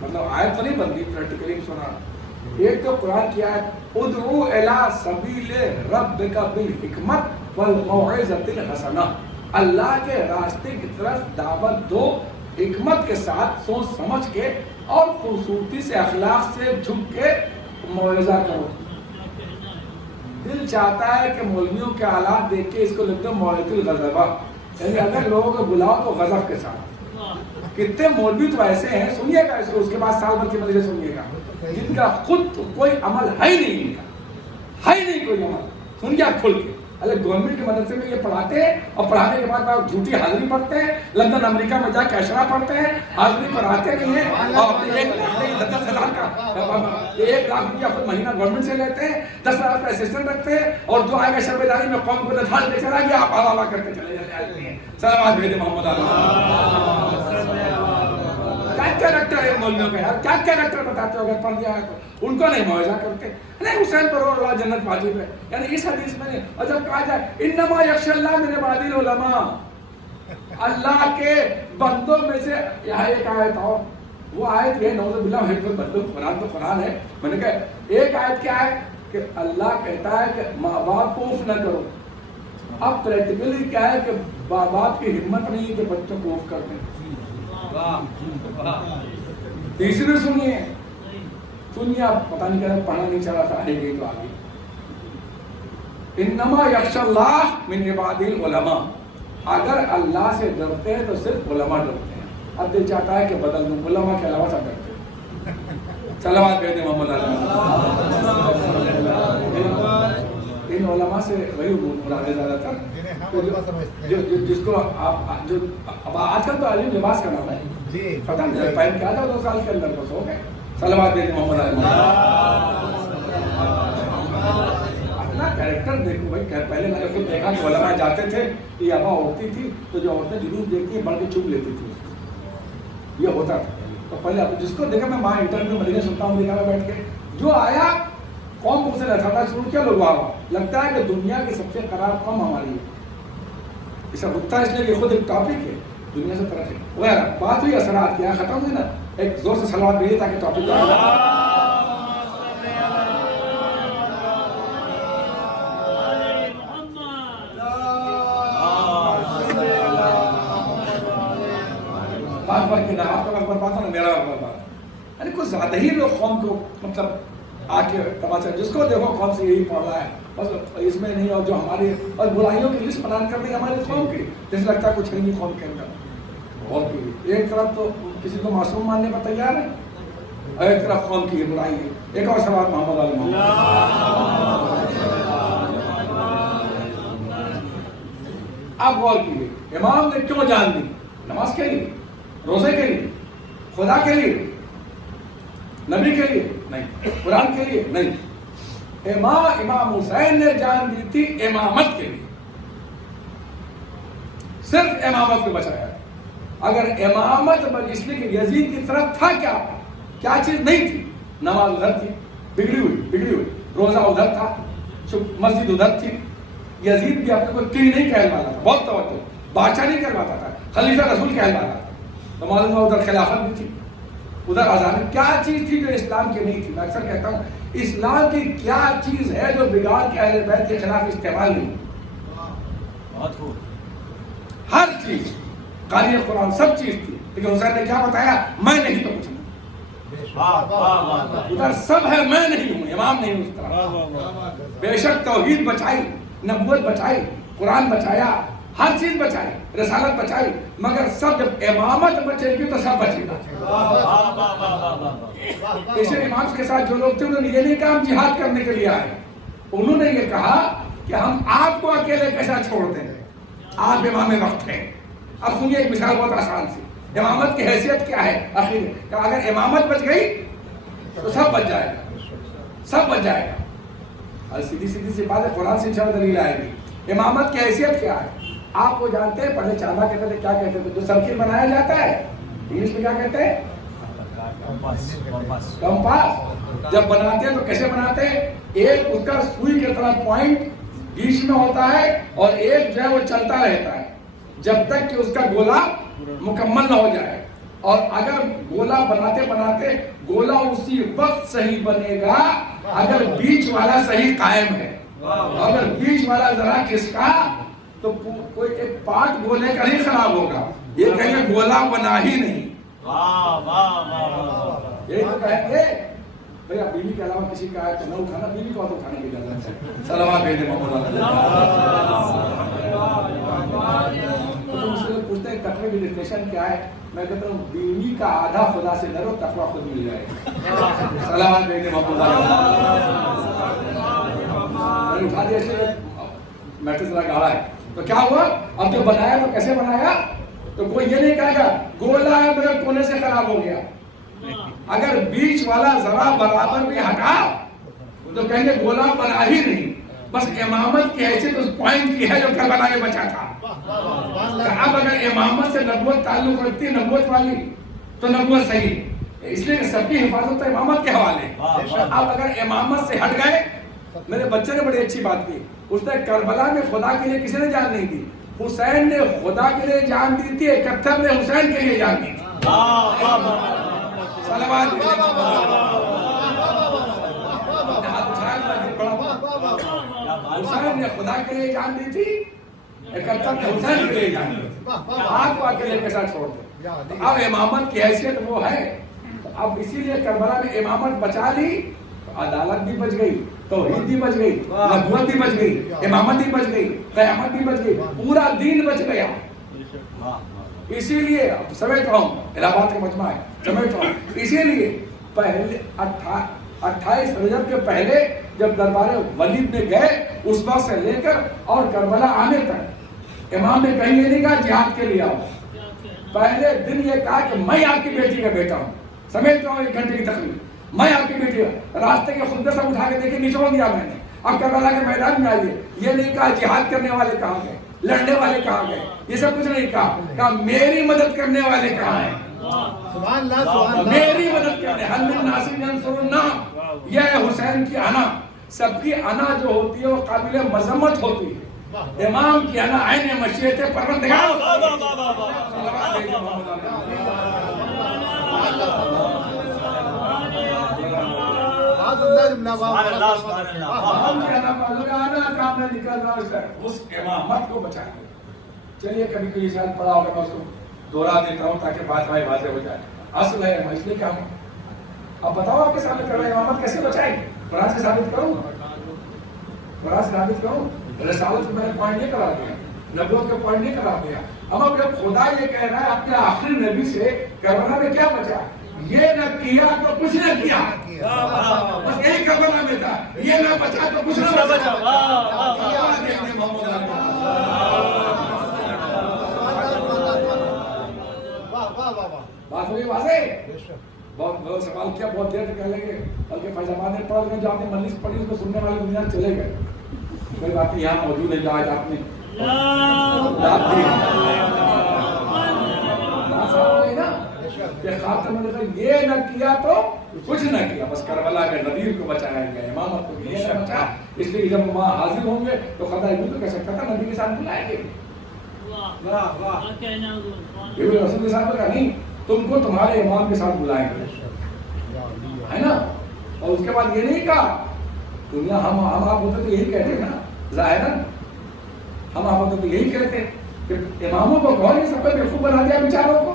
مطلب آیت تو نہیں بن گئی، پریکٹیکلی سنا. ایک تو قرآن کی آیت ادعو الی سبیل ربک بالحکمت والموعظۃ الحسنہ، اللہ کے راستے کی طرف دعوت دو حکمت کے ساتھ، سوچ سمجھ کے اور خوبصورتی سے اخلاق سے جھک کے موعظہ کرو. دل چاہتا ہے کہ مولویوں کے حالات دیکھ کے اس کو لگتا ہے موعظۃ الغضبہ، یعنی اگر لوگوں کو بلاؤ تو غضب کے ساتھ. کتنے مولوی تو ایسے ہیں، سنیے گا اس کو، اس کے بعد سال بھر کی مجلس سنیے گا، جن کا خود کوئی عمل ہے ہی نہیں، ان کا ہے ہی نہیں کوئی عمل. سنیے آپ کھل کے، اللہ گورنمنٹ کے مدرسے میں یہ پڑھاتے ہیں اور پڑھانے کے بعد جھوٹی حاضری پڑھتے ہیں، لندن امریکہ میں جا کے اشرا پڑھتے ہیں، حاضری پڑھاتے نہیں ہیں اور اپنے 1,10,000 کا 1 لاکھ روپیہ خود مہینہ گورنمنٹ سے لیتے ہیں، 10,000 کا اسسٹنٹ رکھتے ہیں اور جو آئے گا شعبے داری میں قوم کو دھال کے چلا گیا، آپ حوالہ کر کے چلے جاتے ہیں. صلوات بھیجے محمد علیہ. کیا کیریکٹر ہے مولویوں کا یار، کیا کیریکٹر بتاتے ہو اگر پڑھ دیا ہے تو. ان کو نہیں موعظہ کرتے، نہیں حسین پر اللہ جنت واجب ہے. یعنی اس حدیث میں اور جب کہا جائے انما یخشی اللہ من عباد العلماء، اللہ کے بندوں میں سے یہاں ایک آیت اور وہ آیت یہ نعوذ باللہ حفظ بندوں، قرآن تو قرآن ہے. میں نے کہا ایک آیت کیا ہے کہ اللہ کہتا ہے کہ ماں باپ کو اف نہ کرو. اب پریکٹیکلی کیا ہے کہ ماں باپ کی ہمت نہیں ہے کہ بچوں کو اف کرتے ہیں. تیسری سنیے آپ، پتہ نہیں کیا پڑھنا نہیں چلا تھا، آئے گئی تو آگے. انما یخشی اللہ من عباد العلماء، اگر اللہ سے ڈرتے ہیں تو صرف علماء ڈرتے ہیں. اب دل چاہتا ہے کہ بدل دوں، علماء کے علاوہ سب ڈرتے ہیں. صلوات کہتے ہیں محمد علیہ. ان علماء سے وہی مراد ہے زیادہ تر جس کو آپ جو آج کل تو عالم لباس کا نام ہے، ختم پہن کے آ جاؤ 2 سال کے اندر بس ہو گئے. صلوات کہتے ہیں محمد علیہ. اپنا کیریکٹر دیکھو بھائی. پہلے میں نے خود دیکھا کہ علماء جاتے تھے، یہ ابا ہوتی تھی تو جو عورتیں جلوس دیکھتی ہیں بڑھ کے چوم لیتی تھی، یہ ہوتا تھا. تو پہلے جس کو دیکھا، میں وہاں انٹرویو مدینہ سنتا ہوں امریکہ میں بیٹھ کے، جو آیا قوم کو سے لڑاتا شروع کیا لوگ آگا. لگتا ہے کہ دنیا کی سب سے خراب قوم ہماری ہے. ایسا ہوتا ہے اس لیے کہ خود ایک ٹاپک ہے دنیا سے طرف ہے. وغیرہ بات ہوئی اثرات کیا ختم ہوئی نا. ایک زور سے صلوات بھیجیے تاکہ ٹاپک بات بات کی نا. آپ کا اکبر بات ہے نا، میرا اکبر بات. یعنی کچھ زیادہ ہی لوگ قوم کو مطلب آ کے تماشا، جس کو دیکھو قوم سے یہی پڑھ رہا ہے بس اس میں نہیں. اور جو ہماری اور برائیوں کی لسٹ بیان کر دی ہماری قوم کی، جیسے لگتا ہے کچھ ہے نہیں قوم کے اندر. اور ایک طرف تو کسی کو معصوم ماننے پر تیار ہے اور ایک طرف قوم کی برائی ہے. ایک اور سوال محمد علیہ. آپ غور کیجیے، امام نے کیوں جان دی؟ نماز کے لیے، روزے کے لیے، خدا کے لیے، نبی کے لیے نہیں، قرآن کے لیے نہیں. امام حسین نے جان دی تھی امامت کے لیے، صرف امامت کو بچایا. اگر امامت اس لیے یزید کی طرف تھا کیا چیز نہیں تھی؟ نماز ادھر تھی بگڑی ہوئی، روزہ ادھر تھا، مسجد ادھر تھی. یزید بھی اپنے کو کنگ نہیں کہلواتا تھا، بہت توجہ، بادشاہ نہیں کہلواتا تھا، خلیفہ رسول کہلواتا تھا. تو معلوم ہے ادھر خلافت بھی تھی، ادھر آزادی. کیا چیز تھی جو اسلام کی نہیں تھی؟ میں اکثر کہتا ہوں اسلام کی کیا چیز ہے جو بگاڑ کے اہل بیت کے خلاف استعمال نہیں؟ ہر چیز، قاری قرآن سب چیز تھی. لیکن حسین نے کیا بتایا؟ میں نہیں تو کچھ نہیں. ادھر سب ہے، میں نہیں ہوں، امام نہیں ہوں. اس طرح بے شک توحید بچائی، نبوت بچائی، قرآن بچایا، ہر چیز بچائی، رسالت بچائی، مگر سب جب امامت بچے گی تو سب بچے گا. ایسے امام کے ساتھ جو لوگ تھے انہوں نے یہ نہیں کہا ہم جہاد کرنے کے لیے آئے. انہوں نے یہ کہا کہ ہم آپ کو اکیلے کیسا چھوڑ دیں، آپ امام وقت ہیں. اب سنیے ایک مثال بہت آسان سی. امامت کی حیثیت کیا ہے؟ آخر کہ اگر امامت بچ گئی تو سب بچ جائے گا، سب بچ جائے گا. اور سیدھی سی بات ہے، قرآن سے انشاءاللہ دلیل آئے گی. امامت کی حیثیت کیا ہے؟ آپ وہ جانتے ہیں پہلے چاندہ کہتے تھے، کیا کہتے تھے جو سرکل بنایا جاتا ہے انگلش میں کیا کہتے ہیں؟ کمپاس. جب بناتے ہیں تو کیسے بناتے ہیں؟ ایک اس کا سوئی کی طرح پوائنٹ بیچ میں ہوتا ہے اور ایک جو ہے وہ چلتا رہتا ہے جب تک کہ اس کا گولا مکمل نہ ہو جائے. اور اگر گولا بناتے بناتے گولا اسی وقت صحیح بنے گا اگر بیچ والا صحیح قائم ہے. اگر بیچ والا ذرا کھسکا تو کوئی ایک پارٹ گولے کا نہیں خراب ہوگا. یہ کہیں گے گولا بنا ہی نہیں. یہ تو کہیں گے بھئی اب بیوی کے علاوہ کسی کا ہے تو نہ اٹھانا، بیوی کو تو اٹھانے کی اجازت ہے. سلامات بھیجے محمد تو مجھ سے لوگ پوچھتے ہیں تقوی کی ڈیفینیشن کیا ہے؟ میں کہتا ہوں بیوی کا آدھا خدا سے ڈرو، تقوی خود مل جائے گا. سلامات بھیجے محمد اٹھا دیا ایسے میٹر ذرا گاڑا ہے تو کیا ہوا؟ اب جو بنایا تو کیسے بنایا؟ تو کوئی یہ نہیں کہے گا گولا ہے مگر کونے سے خراب ہو گیا. اگر بیچ والا ذرا برابر بھی ہٹا تو کہیں گے گولا بنا ہی نہیں. بس امامت کی حیثیت اس پوائنٹ کی ہے جو کربلا میں بچا تھا. اب اگر امامت سے نبوت تعلق رکھتی ہے نبوت والی تو نبوت صحیح، اس لیے سب کی حفاظت تو امامت کے حوالے. اب اگر امامت سے ہٹ گئے، میرے بچے نے بڑی اچھی بات کی، اس نے کربلا میں خدا کے لیے کسی نے جان نہیں دی، حسین نے خدا کے لیے جان دی تھی، 71 نے حسین کے لیے جان دی تھی. حسین نے خدا کے لیے جان دی تھی، 71 نے حسین کے لیے جان دی تھی. آپ کو اکیلے کے ساتھ چھوڑ دیں. اب امامت کی حیثیت وہ ہے. اب اسی لیے کربلا میں امامت بچا لی تو عدالت بھی بچ گئی، توحید بھی بچ گئی، نبوت بھی بچ گئی، امامت بھی بچ گئی، قیامت بھی بچ گئی، پورا دین بچ گیا. اسی لیے سمیٹ رہا ہوں، الہ آباد کے مجمع ہے، سمیٹ رہا ہوں. اسی لیے پہلے 28 رجب کے پہلے جب دربار ولید میں گئے اس وقت سے لے کر اور کربلا آنے تک امام نے کہیں یہ نہیں کہا جہاد کے لیے آؤ. پہلے دن یہ کہا کہ میں آپ کی بیٹی کا بیٹا ہوں. سمیٹ رہا ہوں 1 گھنٹے کی تقریر. میں آپ کی بیٹی ہوں. راستے کے خطبے سب اٹھا کے دیکھے نچوڑ دیا میں نے. اب کربلا کے میدان میں آئیے. یہ نہیں کہا جہاد کرنے والے کہاں گئے، لڑنے والے کہاں گئے، یہ سب کچھ نہیں کہا. کہا میری مدد کرنے والے کہاں ہیں؟ میری مدد کرنے. حل من ناصر ینصرنا. یہ ہے حسین کی انا. سب کی انا جو ہوتی ہے وہ قابل مذمت ہوتی ہے. امام کی انا عین مشیت پروردگار. اس امامت کو بچا کے چلیے کبھی کوئی سال پڑا ہوگا میں اس کو دوہرا دیتا ہوں تاکہ بات واضح ہو جائے. اصل ہے اس لیے کیا ہوں. اب بتاؤ آپ کے سامنے کر رہے امامت کیسے بچائیں؟ قرآن سے ثابت کروں، قرآن سے ثابت کروں. رسالت میں نے پوائنٹ نہیں کرا دیا، نبوت کا پوائنٹ نہیں کرا دیا. اب جب خدا یہ کہہ رہا ہے اپنے آخری نبی سے کربلا میں کیا بچا؟ یہ نہ کیا تو کچھ نہ کیا. بس یہی کربلا میں تھا. یہ نہ بچا تو کچھ نہ بچا. بات ہوئی واضح. بہت سوال کیا، بہت دیر تک کہہ لیں گے. بلکہ فیض آباد نے پڑھ گئے جو آپ نے مجلس پڑھی اس کو سننے والے دنیا چلے گئے. کوئی بات نہیں، یہاں موجود ہے جو آج آپ نے کہ خاتم النبی یہ نہ کیا تو کچھ نہ کیا. بس کربلا کے نذیر کو بچایا گیا، امامت کو یہ نہ بچا. اس لیے جب وہاں حاضر ہوں گے تو خدا یہ تو کہہ سکتا تھا نبی کے ساتھ بلائیں گے. یہ رسول کے ساتھ کہا نہیں، تم کو تمہارے امام کے ساتھ بلائیں گے، ہے نا. اور اس کے بعد یہ نہیں کہا دنیا ہم آپ ہوتے تو یہی کہتے نا، ظاہراً ہم آپ ہوتے تو یہی کہتے کہ اماموں کو کون سب کو بیوقوف بنا دیا بیچاروں کو.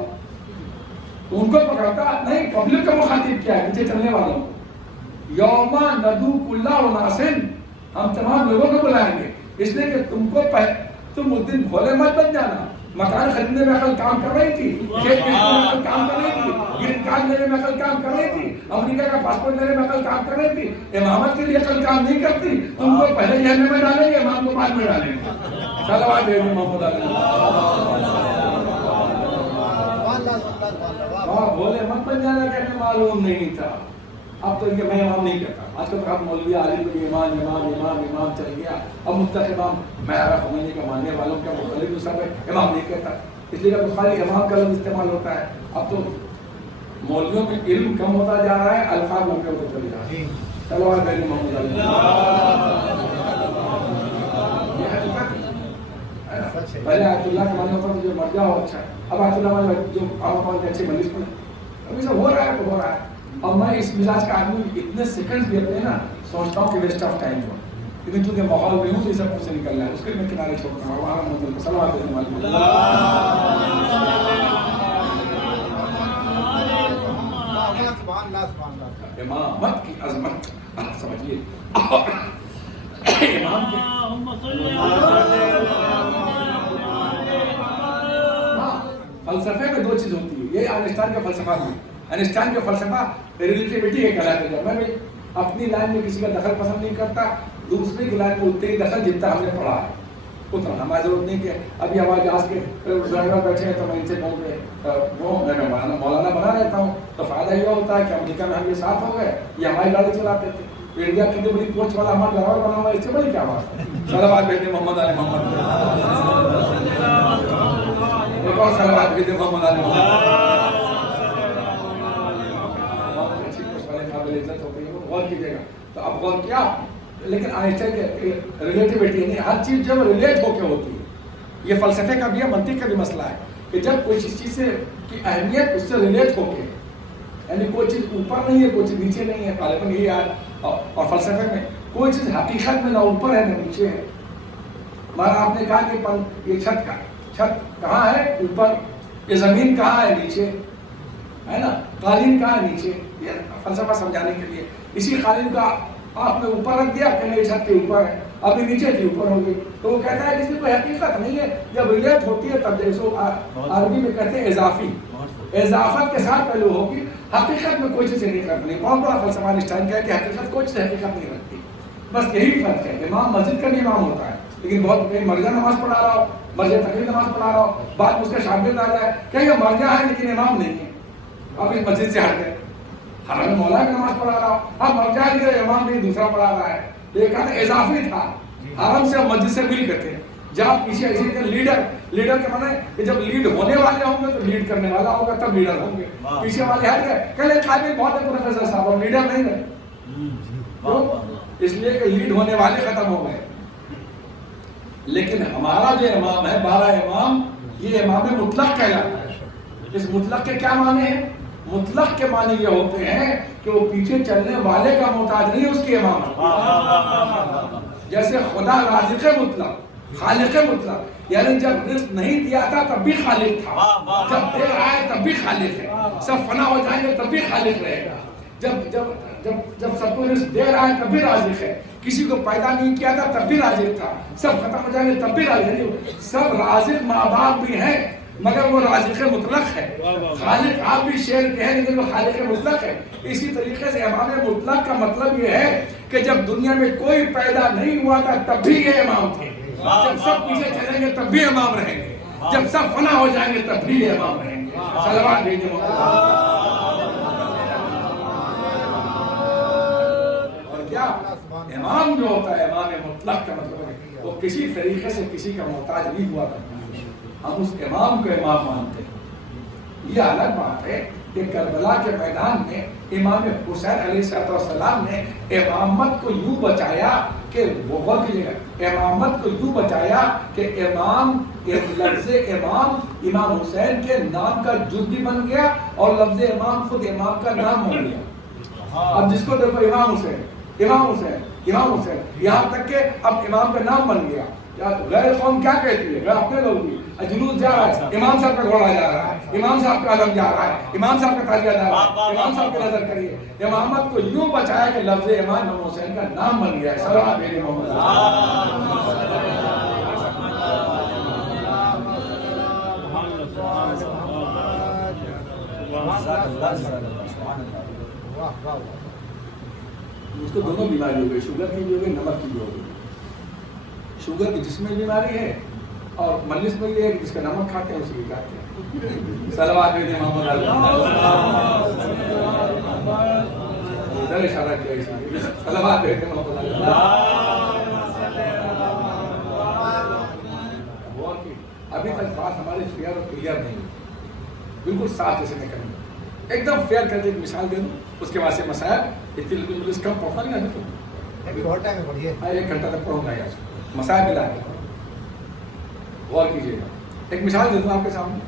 تو ان کو پکڑتا نہیں، پبلک کا مخاطب کیا ہے؟ پیچھے چلنے والوں کو. یوم ندعو کل اناس، ہم تمام لوگوں کو بلائیں گے. اس لیے کہ تم اس دن بھولے مت بن جانا. مکان خریدنے میں عقل کام کر رہی تھی، کھیت بیچنے میں عقل کام کر رہی تھی، گرین کارڈ لینے میں عقل کام کر رہی تھی، امریکہ کا پاسپورٹ لینے میں عقل کام کر رہی تھی. امامت کے لیے عقل کام نہیں کرتی. تم کو پہلے جہنم میں ڈالیں گے، امام کو بعد میں ڈالیں گے. صلوات دے دیں محمد علیہ. بھولے مت بن جانا کہ ہمیں معلوم نہیں تھا. اب تو یہ میں امام نہیں کہتا، آج کل تو مولوی عالم کو امام امام امام امام چل گیا، اب مطلق امام میں خمینی کا ماننے والوں کا مختلف سب ہے، امام نہیں کہتا، اس لیے کہ بخاری امام کا لفظ استعمال ہوتا ہے. اب تو مولویوں میں علم کم ہوتا جا رہا ہے، الفاظ ہوتے ہوتے چلے جا رہے ہیں. چلو آج میری محمد پہلے آیت اللہ کے معنی ہوتا ہے جو مر جاؤ اچھا ہے، اب آیت اللہ معنی جو آپ اچھے مجلس پڑھیں، ابھی سب ہو رہا ہے تو ہو رہا ہے. اور میں اس مزاج کا آدمی اتنے سیکنڈ دیتے ہیں نا، سوچتا ہوں کہ ویسٹ آف ٹائم ہوا، لیکن چونکہ ماحول میں ہوں تو یہ سب کچھ سے نکل رہا ہے، اس کے میں کنارے چھوڑتا ہوں. ہمارا مطلب صلوات دینے والے امامت کی عظمت سمجھیے. امام کے فلسفے میں دو چیز ہوتی ہے، یہ آئنسٹائن کا فلسفہ نہیں. آئنسٹائن کا فلسفہ ریلیٹیوٹی کے کہلاتا ہے. میں بھی اپنی لائن میں کسی کا دخل پسند نہیں کرتا، دوسرے کی لائن میں اتنے ہی دخل جتنا ہم نے پڑھا ہے اتنا. ہماری ضرورت نہیں کہ ابھی ہمارے جہاز کے ڈرائیور بیٹھے ہیں تو میں ان سے کہوں کہ وہ میں مولانا بنا رہتا ہوں، تو فائدہ یہ ہوتا ہے کہ امریکہ میں ہم یہ ساتھ ہو گئے، یہ ہماری گاڑی چلاتے تھے. انڈیا کی بڑی کوچ والا ہمارا ڈرائیور بنا ہوا ہے، اس سے بڑی کیا بات ہے. صلوات بھیجیں محمد علی محمد، ایک اور صلوات بھیجیں محمد علی محمد. عزت ہوتی ہے، غور کیجیے گا. تو اب غور کیا، لیکن آئنسٹائن کے ریلیٹیوٹی نہیں، ہر چیز جب ریلیٹ ہو کے ہوتی ہے. یہ فلسفے کا بھی ہے، منطق کا بھی مسئلہ ہے کہ جب کوئی چیز سے کی اہمیت اس سے ریلیٹ ہو کے، یعنی کوئی چیز اوپر نہیں ہے کوئی چیز نیچے نہیں ہے. غالباً یہی ہے. اور فلسفے میں کوئی چیز حقیقت میں نہ اوپر ہے نہ نیچے ہے. مگر آپ نے کہا کہ یہ چھت کہاں ہے؟ اوپر. یہ زمین کہاں ہے؟ نیچے ہے نا. قالین کہاں ہے؟ نیچے. یہ فلسفہ سمجھانے کے لیے اسی قالین کا آپ نے اوپر رکھ دیا کہ نہیں چھت کے اوپر ہے، ابھی نیچے کے اوپر ہو گئی. تو وہ کہتا ہے کہ اس کی کوئی حقیقت نہیں ہے، جب ریلیٹ ہوتی ہے تب دیکھو. عربی میں کہتے ہیں اضافی، اضافت کے ساتھ پہلو ہوگی، حقیقت میں کوئی چیز نہیں کرتی. بہت بڑا فلسفہ آئنسٹائن کا ہے کہ حقیقت کوئی چیز حقیقت نہیں رکھتی. بس یہی فرق ہے. امام مسجد کا بھی امام ہوتا ہے، لیکن بہت کہیں مرجع نماز پڑھا رہا ہو، مرجع تقریر نماز پڑھا رہا ہو، بعد اس کا شاگرد آ جائے کہ یہ مرجع ہے لیکن امام نہیں ہے، اب اس مسجد سے ہٹ گئے. حرم مولا میں نماز پڑھا رہا ہو، اب مرجع کی امام نہیں دوسرا پڑھا رہا ہے. یہ کہا اضافی تھا، حرم سے مسجد سے مل کے تھے. جہاں پیچھے اسی کے لیڈر کے معنی کہ جب لیڈ ہونے والے ہوں گے تو لیڈ کرنے والا ہوگا تب لیڈر ہوں گے. پیچھے والے ہٹ گئے کہ قابل بہت ہے پروفیسر صاحب، اور لیڈر نہیں گئے. اس لیے کہ لیڈ ہونے والے ختم ہو گئے. لیکن ہمارا جو امام ہے 12 امام، یہ امام مطلق کہلاتا ہے. اس مطلق کے کیا معنی ہیں؟ مطلق کے معنی یہ ہوتے ہیں کہ وہ پیچھے چلنے والے کا محتاج نہیں، اس کی امامت. جیسے خدا رازق مطلق، خالق مطلق، یعنی جب رزق نہیں دیا تھا تب بھی خالق تھا، جب دیر آئے تب بھی خالق ہے، سب فنا ہو جائیں گے تب بھی خالق رہے گا. جب سب کو رزق دیر آئے تب بھی رازق ہے، کسی کو پیدا نہیں کیا تھا تب بھی رازق تھا، سب ختم ہو جائیں گے تب بھی رازق ہے. سب رازق ماں باپ بھی ہیں مگر وہ رازق مطلق ہے. خالق آپ بھی شیر کے ہیں لیکن وہ خالق مطلق ہے. اسی طریقے سے امام مطلق کا مطلب یہ ہے کہ جب دنیا میں کوئی پیدا نہیں ہوا تھا تب بھی یہ امام تھے، جب سب پیچھے چلیں گے تب بھی امام رہیں گے، جب سب فنا ہو جائیں گے تب بھی یہ امام رہیں گے. صلوات بھیجیں. اور کیا امام جو ہوتا ہے، امام مطلق کا مطلب ہے وہ کسی طریقے سے کسی کا محتاج نہیں ہوا کرتا. ہم اس امام کو امام مانتے ہیں. یہ الگ بات ہے کہ کربلا کے میدان میں امام حسین علیہ السلام نے امامت کو یوں بچایا کہ غور کیجیے گا، امامت کو یوں بچایا کہ امام، لفظ امام امام حسین کے نام کا جز بھی بن گیا اور لفظ امام خود امام کا نام بن گیا. اب جس کو دیکھو امام حسین امام حسین امام حسین، یہاں تک کہ اب امام کا نام بن گیا. غیر قوم کیا کہتی ہے؟ اپنے لوگ بھی جلوس جا رہا ہے، امام صاحب کا گھوڑا جا رہا ہے، امام صاحب کا علم جا رہا ہے، امام صاحب کا تاجیہ جا رہا ہے. امام صاحب کی نظر کریے، امامت کو یوں بچایا کہ لفظ امام امام حسین کا نام بن گیا ہے. صلوات بھیجیں محمد. اس کو دونوں بیماری ہو گئی، شوگر کی بھی ہو گئی، نمک کی بھی ہو گئی. شوگر کی جس میں بیماری ہے اور مجلس میں یہ ہے جس کا نمک کھاتے ہیں اسی بھی کھاتے ہیں. صلوات بھیجیں محمد. ادھر اشارہ کیا اس نے. صلوات بھیجتے محمد علیہ. ابھی تک بات ہماری فیئر اور کلیئر نہیں ہوئی, بالکل صاف جیسے میں کروں گا ایک دم فیئر کر کے ایک مثال دے دوں, اس کے بعد سے مسائل اتنی انگلش کم پڑھتا نہیں ابھی تو 1 گھنٹہ تک پڑھوں گا یار مسائل ملا کے. غور کیجیے گا, ایک مثال دے دوں آپ کے سامنے.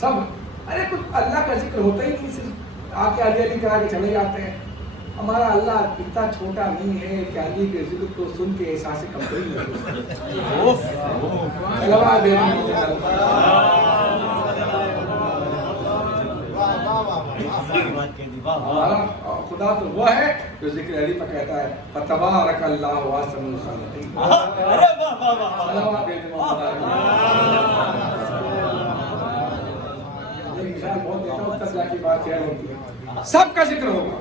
سب ارے کچھ اللہ کا ذکر ہوتا ہی نہیں, صرف آ کے علی علی کرا کے چلے جاتے ہیں. ہمارا اللہ اتنا چھوٹا نہیں ہے کہ علی کے ذکر کو سن کے احساس کمزوری ہمارا خدا تو وہ ہے جو ذکر علی پر کہتا ہے فتبارک اللہ احسن الخالقین. بہت دیتا ہوں, تسلا کی بات شیئر ہوتی ہے. سب کا ذکر ہوگا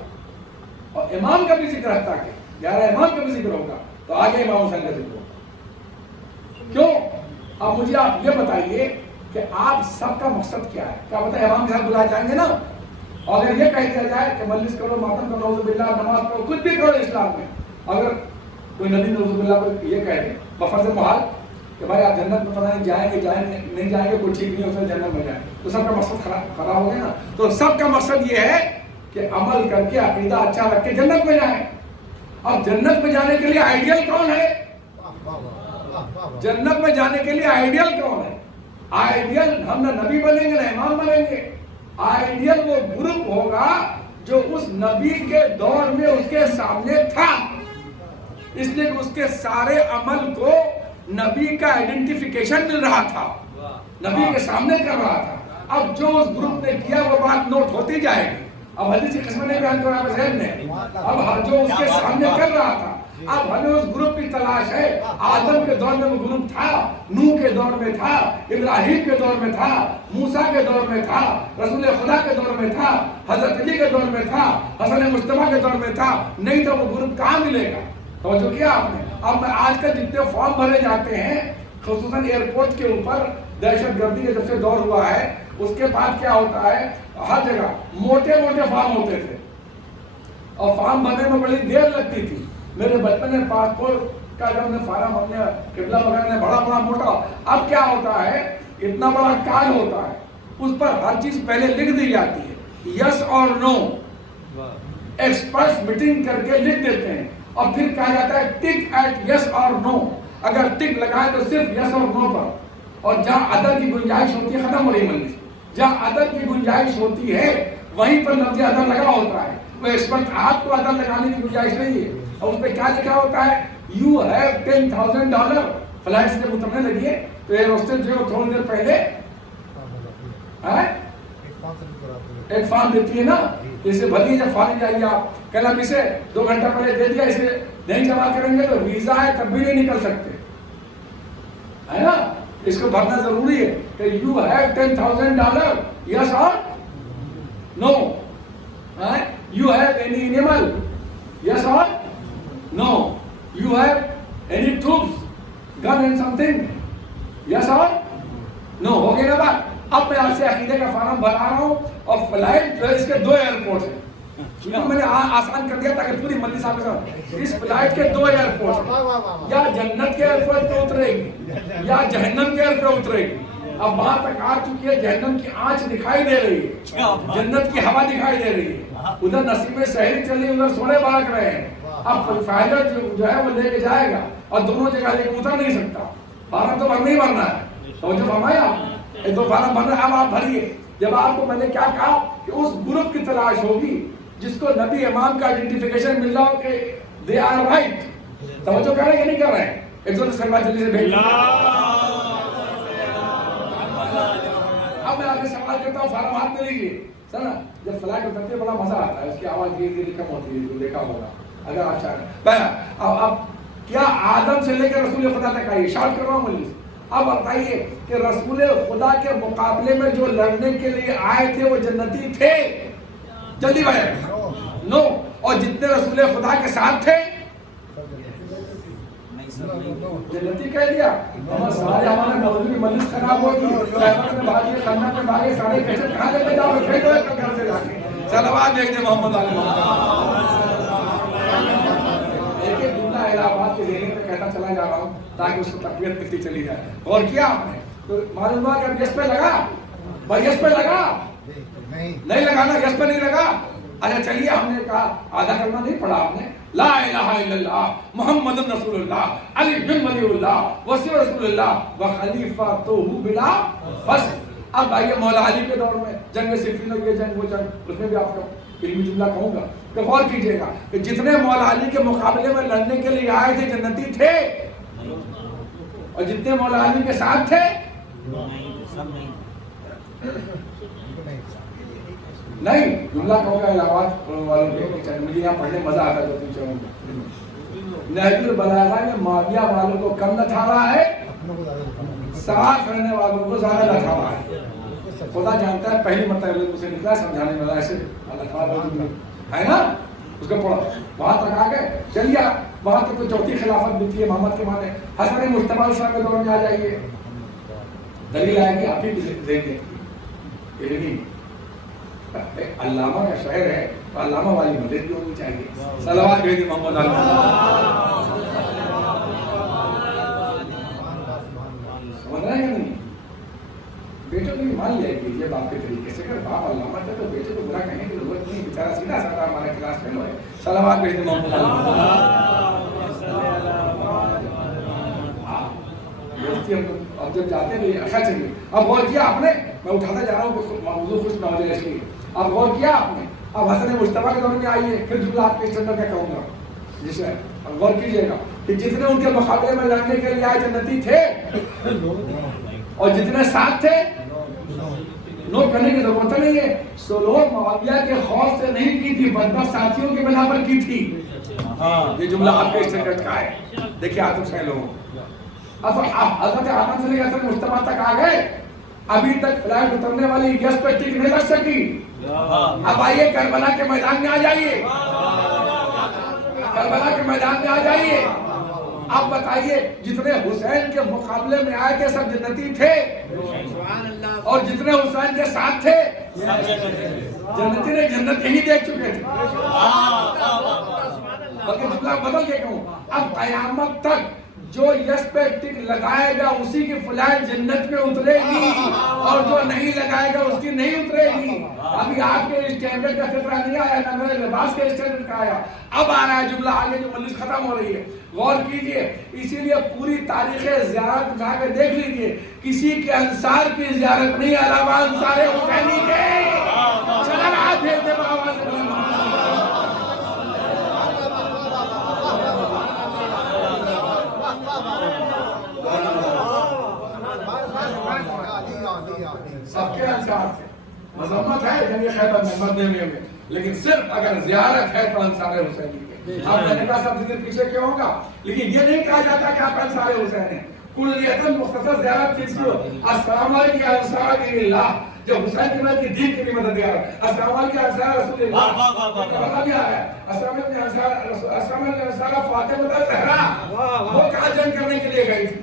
اور امام کا بھی ذکر ہے, تاکہ 11 امام کا بھی ذکر ہوگا تو آگے امام حسین کا ذکر ہوگا. کیوں؟ اب مجھے آپ یہ بتائیے کہ آپ سب کا مقصد کیا ہے؟ کیا پتہ امام کے ساتھ بلائے جائیں گے نا, اور اگر یہ کہہ دیا جائے کہ مجلس کرو, ماتم کرو, نعوذ باللہ, نماز پڑھو, کچھ بھی کرو اسلام میں, اگر کوئی نبی نعوذ باللہ کو یہ کہہ دے بفرض محال کہ بھائی آپ جنت میں پتہ نہیں جائیں گے نہیں جائیں گے, کوئی ٹھیک نہیں ہوتا جنت میں جائیں, تو سب کا مقصد خراب ہو گیا نا. تو سب کا مقصد یہ ہے کہ عمل کر کے عقیدہ اچھا رکھ کے جنت میں جائیں. اب جنت میں جانے کے لیے آئیڈیل کون ہے؟ جنت میں جانے کے لیے آئیڈیل کون ہے؟ آئیڈیل ہم نہ نبی بنیں گے نہ امام بنیں گے. آئیڈیل وہ گروپ ہوگا جو اس نبی کے دور میں اس کے سامنے تھا, اس لیے کہ اس کے سارے عمل کو نبی کا آئیڈینٹیفیکیشن مل رہا تھا, نبی کے سامنے کر رہا تھا. اب جو اس گروپ نے کیا وہ بات نوٹ ہوتی جائے گی. اب حدیث کی قسم نے بیان کرا ذہن نے, اب جو اس کے سامنے کر رہا تھا, اب ہمیں اس گروپ کی تلاش ہے. آدم کے دور میں وہ گروپ تھا, نوح کے دور میں تھا, ابراہیم کے دور میں تھا, موسیٰ کے دور میں تھا, رسول خدا کے دور میں تھا, حضرت علی کے دور میں تھا, حسن مصطفیٰ کے دور میں تھا. نہیں تو وہ گروپ کہاں ملے گا؟ توجہ کیا آپ نے؟ اب میں آج کل جتنے فارم بھرے جاتے ہیں خصوصاً ایئرپورٹ کے اوپر, دہشت گردی کا جب سے دور ہوا ہے اس کے بعد کیا ہوتا ہے, ہر جگہ موٹے موٹے فارم ہوتے تھے اور فارم بھرنے میں بڑی دیر لگتی تھی. میرے بچپن میں پاسپورٹ کا جب میں فارم اپنے قبلہ وغیرہ میں بڑا موٹا, اب کیا ہوتا ہے اتنا بڑا کارڈ ہوتا ہے, اس پر ہر چیز پہلے لکھ دی جاتی ہے, یس اور نو. ایکسپرٹس میٹنگ کر کے لکھ دیتے ہیں اور پھر کہا جاتا ہے ٹک ایٹ یس اور نو. اگر ٹک لگائے تو صرف یس اور نو پر, اور جہاں عدل کی گنجائش ہوتی ہے ختم ہو رہی مجلس, جہاں عدل کی گنجائش ہوتی ہے وہیں پر لفظ عدل لگا ہوتا ہے. وہ ایکسپرٹ آپ کو عدل لگانے کی گنجائش نہیں ہے. اور اس پہ کیا لکھا ہوتا ہے, یو ہیو $10,000. فلائٹ سے جب اترنے لگیے تو ایئر ہوسٹس جو ہے تھوڑی دیر پہلے ایک فارم دیتی ہے نا, اسے بھریے, جب فارم جائیے آپ کل اب اسے 2 گھنٹہ پہلے دے دیا, اسے نہیں جمع کریں گے تو ویزا ہے تب بھی نہیں نکل سکتے, ہے نا. اس کو بھرنا ضروری ہے کہ you have $10,000, yes or no. You have any animal, yes or no. You have any troops, gun and something, yes or no. ہو گیا نا بات. اب میں آپ سے عقیدے کا فارم بھرا رہا ہوں اور فلائٹ جو ہے اس کے 2 ایئرپورٹ ہیں, میں نے آسان کر دیا تاکہ پوری مجلس آپ کے ساتھ. اس فلائٹ کے 2 ایئرپورٹ ہیں, یا جنت کے ایئرپورٹ پہ اترے گی یا جہنم کے ایئرپورٹ پہ اترے گی. اب وہاں تک آ چکی ہے, جہنم کی آنچ دکھائی دے رہی ہے, جنت کی ہوا دکھائی دے رہی ہے, ادھر نصیب شہری چل رہی ہے, ادھر سونے بھاگ رہے ہیں. اب فائدہ جو ہے وہ لے کے جائے گا اور دونوں جگہ لے کے اتر نہیں سکتا. فارم تو بھرنا ہی بھرنا ہے. تو جو فرمایا آپ 2 فارم بھرنا ہے, اب آپ بھریے. جب آپ کو میں نے کیا کہا کہ اس گروپ کی تلاش ہوگی جس کو نبی امام کا آئیڈینٹیفیکیشن مل رہا ہو کہ دے آر رائٹ. توجہ کر رہے ہیں کہ نہیں کر رہے ہیں؟ ایک دو سلمان جلدی سے بھیج. اب میں آگے سوال کرتا ہوں, فارم ہاتھ میں لیجیے. سر نا جب فلائٹ اترتی ہے بڑا مزہ آتا ہے, اس کی آواز دھیرے دھیرے کم ہوتی ہے, جو دیکھا ہوگا اگر آپ چاہیں. اب کیا آدم سے لے کے رسول خدا تک آئیے, شارٹ کر رہا ہوں مجلس. اب بتائیے کہ رسول خدا کے مقابلے میں جو لڑنے کے لیے آئے تھے وہ جنتی تھے؟ جلدی بھائی نو. اور جتنے رسول خدا کے ساتھ تھے جنتی کہہ دیا. سارے ہمارے مولوی کی مجلس خراب ہوگی, خانہ پہ بھاگے, سارے کیسے کہاں لے کے جاؤ, گھر سے جا کے. صلوات بھیج دیں محمد علی محمد. الہ آباد کے لینے پہ کہتا چلا جا رہا ہوں تاکہ اس کو تقویت ملتی چلی جائے. غور کیا آپ نے؟ تو معلوم ہوا کہ اب یس پہ لگا بھائی، یس پہ لگا نہیں لگانا، یس پہ نہیں لگا. اچھا چلیے، ہم نے کہا آدھا کلمہ نہیں پڑھا آپ نے، لا الہ الا اللہ محمد رسول اللہ علی بن ولی اللہ وصی رسول اللہ و خلیفۃہ بلا فصل. اب آئیے مولا علی کے دور میں جنگ صفین اور یہ جنگ وہ جنگ، اس میں بھی آپ کو علمی جملہ کہوں گا کہ غور کیجئے گا کہ جتنے مولا علی کے مقابلے میں لڑنے کے لیے آئے تھے جنتی تھے، اور جتنے مولا علی کے ساتھ تھے نہیں. جملہ کہوں گا الہ آباد والوں کے، مجھے یہاں پڑھنے مزہ آتا ہے. دو تین چروں میں نہج البلاغہ میں معاویہ والوں کو کم نہ تھا رہا ہے، ساتھ رہنے والوں کو زیادہ نہ تھا رہا ہے. خدا جانتا ہے پہلی مرتبہ مجھ سے نکلا سمجھانے والا ایسے ہے نا، اس کو پڑھا وہاں تک آ گئے. چلیے وہاں تک تو چوتھی خلافت ملتی ہے محمد کے مانے. حسن مجتبی شاہ کے دور میں آ جائیے، دلیل آئے گی آپ ہی دیں گے. علامہ کا شہر ہے تو علامہ والی مدد بھی ہونی چاہیے. صلوات بھیجیں محمد سمجھ رہے ہیں کہ نہیں؟ بیٹے کو بھی مان لیا کیجیے باپ کے طریقے سے. اگر باپ علامہ تھا تو بیٹے کو برا کہنے کی ضرورت نہیں، بیچارہ سیدھا سادہ ہمارے کلاس فیل ہوئے. صلوات بھیجیں محمد اب جب جاتے ہیں اچھا چلیے. اب غور کیا آپ نے، میں اٹھاتا جا رہا ہوں موضوع خوش نہ ہو جائے اس لیے. اب غور کیا آپ نے، اب حسن مجتبی کے دور میں آئیے، پھر جملہ آپ کے اسٹینڈرڈ کا کہوں گا جسے اب غور کیجیے گا کہ جتنے ان کے مقابلے میں لڑنے کے لیے آئے جنتی تھے اور جتنے ساتھ تھے نوٹ کرنے کی ضرورت نہیں ہے. سلوک معاویہ کے خوف سے نہیں کی تھی، بدبخت ساتھیوں کے بنا پر کی تھی. یہ جملہ آپ کے اسٹینڈرڈ کا ہے. دیکھیے آپ سے لوگوں اب حضرت آدم سے لے کر مجتبی تک آ گئے، ابھی تک فلائٹ اترنے والی یس پہ ٹک نہیں لگ سکی. اب آئیے کربلا کے میدان میں آ جائیے، کربلا کے میدان میں آ جائیے. اب بتائیے جتنے حسین کے مقابلے میں آئے تھے سب جنتی تھے، اور جتنے حسین کے ساتھ تھے جنتی نے جنت یہی دیکھ چکے تھے. بلکہ جملہ بدل کے کہوں، اب قیامت تک جو یس پہ ٹک لگائے گا اسی کی فلائٹ جنت میں اترے گی، اور جو نہیں لگائے گا اس کی نہیں اترے گی. ابھی آپ کے اسٹینڈرڈ کا فکرہ نہیں آیا، نہ میرے لباس کے اسٹینڈرڈ کا آیا. اب آ رہا ہے جملہ آگے جو مجلس ختم ہو رہی ہے. غور کیجئے، اسی لیے پوری تاریخ زیارت اٹھا کے دیکھ لیجئے، کسی کے انصار کی زیارت نہیں علاوہ انصار حسینی کے. چلا رہا بھیج دے بابا سے سب کے انصار تھے. مذمت ہے جنگ خیبر میں مدینے میں، لیکن صرف اگر زیارت ہے تو انصار حسینی کے. آپ نے کہا سب ذکر پیچھے کیوں ہوگا، لیکن یہ نہیں کہا جاتا کہ آپ انصار حسین ہیں. کلیتاً مختصر زیارت کسی ہو، السلام علیکم یا انصار اللہ، جو حسین کی مدد کی دین کی بھی مدد دیا ہے. السلام علیکم انصار رسول اللہ بتا دیا ہے. السلام علیکم انصار فاطمہ الزہرا، وہ کہاں جنگ کرنے کے لیے گئی تھی.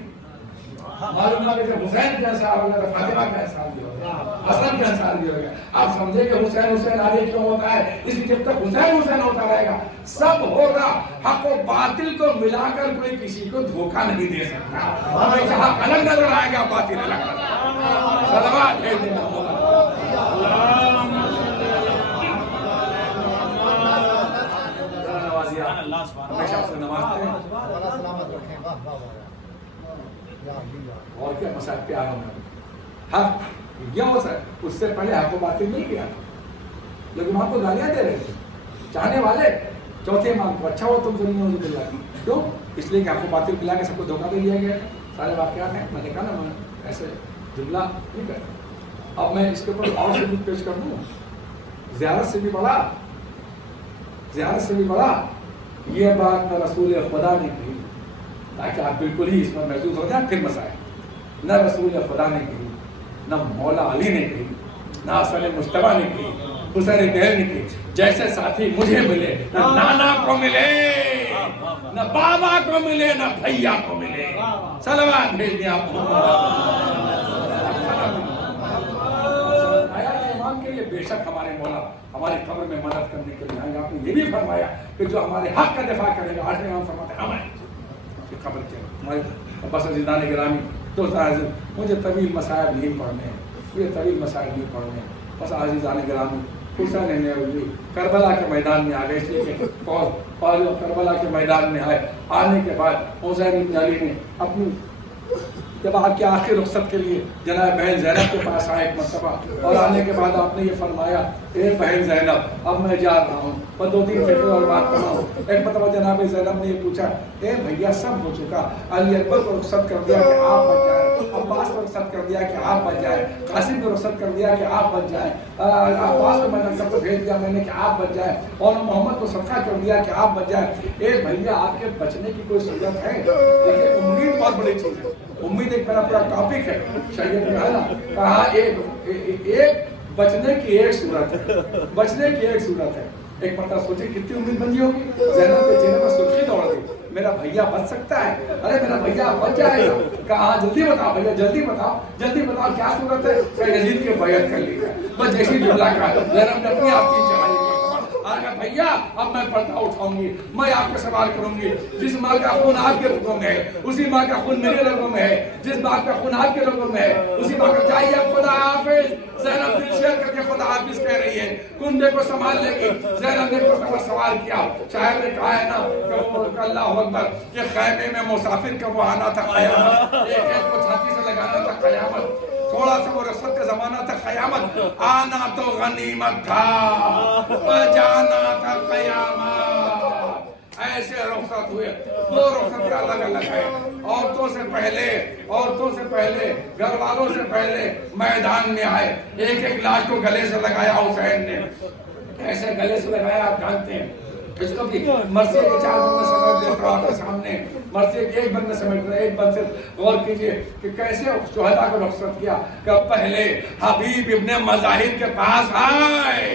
معلوم ہے کہ حسین کے انصار ہو گیا، فاطمہ کے انصار بھی ہو گیا، حسن کے انصار بھی ہو گیا. آپ سمجھے کہ حسین حسین علی کیوں ہوتا ہے؟ اس لیے جب تک حسین حسین ہوتا رہے گا سب ہوگا. حق و باطل کو ملا کر کوئی کسی کو دھوکہ نہیں دے سکتا. ہمیشہ حق الگ نظر آئے گا، باطل الگ نظر آئے گا. صلوات بھیج دینا. ہمیشہ سے نوازتے ہیں. اور کیا مسائل پہ آرہا ہوں. حق یہ ہو سکتا، اس سے پہلے حق و باطل نہیں کیا تھا، لیکن وہاں کو گالیاں دے رہے تھے چاہنے والے. چوتھے امام کو اچھا ہو تم ظلم ہو جاتی. کیوں؟ اس لیے کہ حق و باطل ملا کے سب کو دھوکہ دے دیا گیا. سارے واقعات ہیں، میں نے کہا نا میں ایسے جملہ نہیں کرتا. اب میں اس کے اوپر اور ثبوت پیش کر دوں. زیارت سے بھی بڑا، زیارت سے بھی بڑا یہ بات نہ رسول خدا نے کہی، تاکہ آپ بالکل ہی اس میں محسوس ہو جائیں. پھر مسائل نہ رسول خدا نے کہی، نہ مولا علی نے کہی، نہ حسن مجتبی نے کہی، حسین دہل نے کہی. جیسے ساتھی مجھے ملے، نہ نانا کو ملے، نہ بابا کو ملے، نہ بھیا کو ملے. صلوات بھیج دیں آپ. آیا امام کے لیے بے شک ہمارے مولا ہماری قبر میں مدد کرنے کے لیے آئیں گے. آپ نے یہ بھی فرمایا کہ جو ہمارے حق کا دفاع کرے گا. 8ویں امام فرماتے ہیں ہم آئیں گے قبر کے. ہمارے بس عزیزان گرامی دوست عزیز، مجھے طویل مسائل نہیں پڑھنے ہیں، مجھے طویل مسائل نہیں پڑھنے ہیں. بس عزیزان گرامی حسین نے کربلا کے میدان میں آ گئے، اس لیے کہ فوج کربلا کے میدان میں آئے. آنے کے بعد حسین بن علی نے اپنی جب آپ کے آخری رخصت کے لیے جناب بہن زینب کے پاس آئے ایک مرتبہ، اور آنے کے بعد آپ نے یہ فرمایا اے بہن زینب اب میں جا رہا ہوں. میں 2-3 فکر اور بات کر رہا ہوں. ایک مرتبہ جناب زینب نے یہ پوچھا اے بھیا سب ہو چکا، علی اکبر کو رخصت کر دیا کہ آپ بچ جائیں، عباس کو رخصت کر دیا کہ آپ بچ جائیں، قاسم کو رخصت کر دیا کہ آپ بچ جائیں، عباس کو میں نے سب کو بھیج دیا میں نے کہ آپ بچ جائیں، اور محمد کو صدقہ کر دیا کہ آپ بچ جائیں. اے بھیا آپ کے بچنے کی کوئی صورت ہے؟ دیکھیں امید بہت بڑی چیز ہے. امید ایک میرا پورا ٹاپک ہے شریعت میں، ہے نا. کہا ایک بچنے کی ایک صورت ہے، بچنے کی ایک صورت ہے. ایک مرتبہ سوچے کتنی امید بنی ہوگی. زینب کے چہرے پر سرخی دوڑ گئی، میرا بھیا بچ سکتا ہے، ارے میرا بھیا بچ جائے گا. کہا جلدی بتاؤ بھیا جلدی بتاؤ جلدی بتاؤ کیا صورت ہے. کہ یزید کے بیعت کر لی جائے. بس جیسی جملہ کہا زینب نے اپنی آپ کی چڑھائی بھیا اب میں پردہ اٹھاؤں گی، میں آپ کا سوال کروں گی. جس ماں کا خون آپ کے رگوں میں ہے اسی ماں کا خون میرے رگوں میں ہے، جس ماں کا خون آپ کے رگوں میں ہے اسی ماں کا. چاہیے خدا حافظ. زینب دل شیر کر کے خدا حافظ کہہ رہی ہے، کنڈے کو سنبھال لے گی. زینب نے کو سوال کیا، شاعر نے کہا ہے نا کہ اللہ اکبر کہ خیمے میں مسافر کا وہ آنا تھا قیامت، ایک ایک کو چھاتی سے لگانا تھا قیامت، تھوڑا سا وہ رخصت کا زمانہ تھا قیامت. آنا تو غنیمت تھا جانا تھا قیامت. ایسے رخصت ہوئے. 2 رخصت الگ الگ ہے. عورتوں سے پہلے گھر والوں سے پہلے میدان میں آئے. ایک ایک لاش کو گلے سے لگایا حسین نے، ایسے گلے سے لگایا. آپ جانتے ہیں اس کو بھی مرثیے کے 4 بند میں سمیٹ دیکھ رہا تھا سامنے، مرثیے کے 1 بند میں سمیٹ رہا. ایک بند سے غور کیجئے کہ کیسے شہداء کو رخصت کیا. کہ پہلے حبیب ابن مظاہر کے پاس آئے،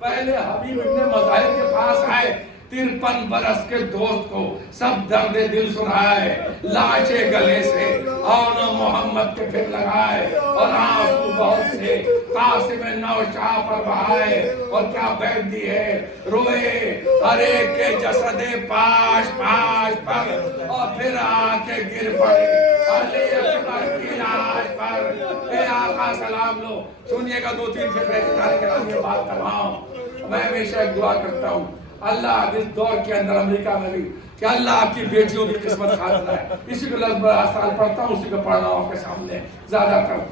پہلے حبیب ابن مظاہر کے پاس آئے. 53 برس کے دوست کو سب درد دل سنائے، لاشے گلے سے اور محمد کے پھر لگائے، اور آنسو بہت سے قاسم نوشاہ پر بہائے. اور کیا بیعت دی ہے، روئے ہر ایک کے جسد پاش پاش پر، اور پھر آ کے گر پڑے علی اکبر کی لاش پر. اے آقا سلام لو. سنیے گا 2-3 فکرے دکھانے کے بعد یہ بات کر رہا ہوں. میں ہمیشہ ایک دعا کرتا ہوں اللہ اس دور کے اندر امریکہ میں بھی کہ اللہ آپ کی بیٹیوں کی قسمت خاص بنائے. اسی کو لفظ بڑا سال پڑھتا ہوں، اسی کو پڑھ رہا ہوں آپ کے سامنے زیادہ تر.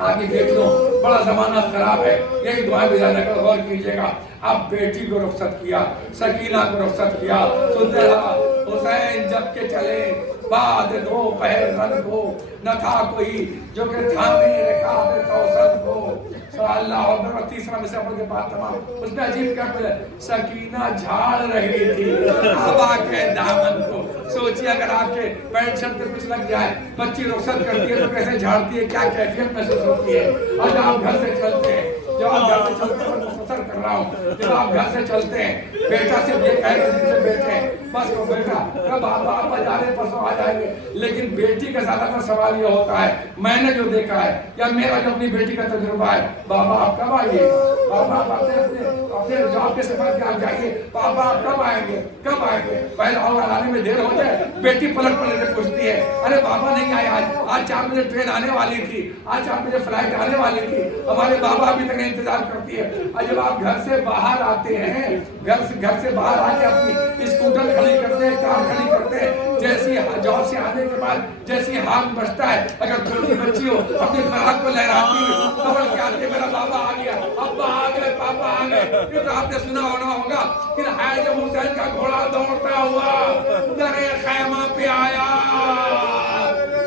آپ کی بیٹیوں بڑا زمانہ خراب ہے، یہی دعائیں بھی زیادہ کر غور کیجیے گا. اب بیٹی کو رخصت کیا، سکینہ کو رخصت کیا. سنتے رہا حسین جب کے چلے بعد 2 پہر رن کو، نہ تھا کوئی جو کہ تھامے رکاب کوثر کو. اللہ اور تیسرا مثال پڑھ کے بات تمام. اس میں عجیب کیا پڑھے، سکینہ جھاڑ رہی تھی آبا کے دامن کو. سوچیے اگر آپ کے پینٹ شرٹ پہ کچھ لگ جائے، بچی رخصت کرتی ہے تو کیسے جھاڑتی ہے، کیا کیفیت محسوس ہوتی ہے. اور جب آپ گھر سے چلتے ہیں، جب آپ گھر سے چلتے ہیں، مختصر کر رہا ہوں، جب آپ گھر سے چلتے ہیں بیٹا صرف یہ کہے کہ جن سے بیٹھے بس وہ بیٹا کب آپ جا رہے پرسوں آ جائیں گے. لیکن بیٹی کا زیادہ تر سوال یہ ہوتا ہے، میں نے جو دیکھا ہے یا میرا جو اپنی بیٹی کا تجربہ ہے، بابا آپ کب آئیے، بابا آپ اپنے جاب کے سفر پہ آپ جائیے، بابا آپ کب آئیں گے کب آئیں گے. پہلے آنے میں دیر ہو جائے بیٹی پلٹ پلٹ پوچھتی ہے، ارے بابا نہیں آئے آج 4 بجے ٹرین آنے والی تھی، آج 4 بجے فلائٹ آنے والی تھی، ہمارے بابا ابھی تک انتظار کرتی ہے. اور جب آپ گھر سے باہر آتے ہیں، گھر سے باہر آ کے اپنی اسکوٹر کھڑی کرتے ہیں، کار کھڑی کرتے ہیں، جیسی جاب سے آنے کے بعد جیسی ہاتھ بچتا ہے، اگر چھوٹی بچی ہو اپنی فراق کو لہراتی ہوئی خبر کیا آتی ہے، میرا بابا آ گیا، ابا آ گئے، پاپا آ گئے. یہ تو آپ نے سنا ہوگا کہ جب حسین کا گھوڑا دوڑتا ہوا درے خیمہ پہ آیا،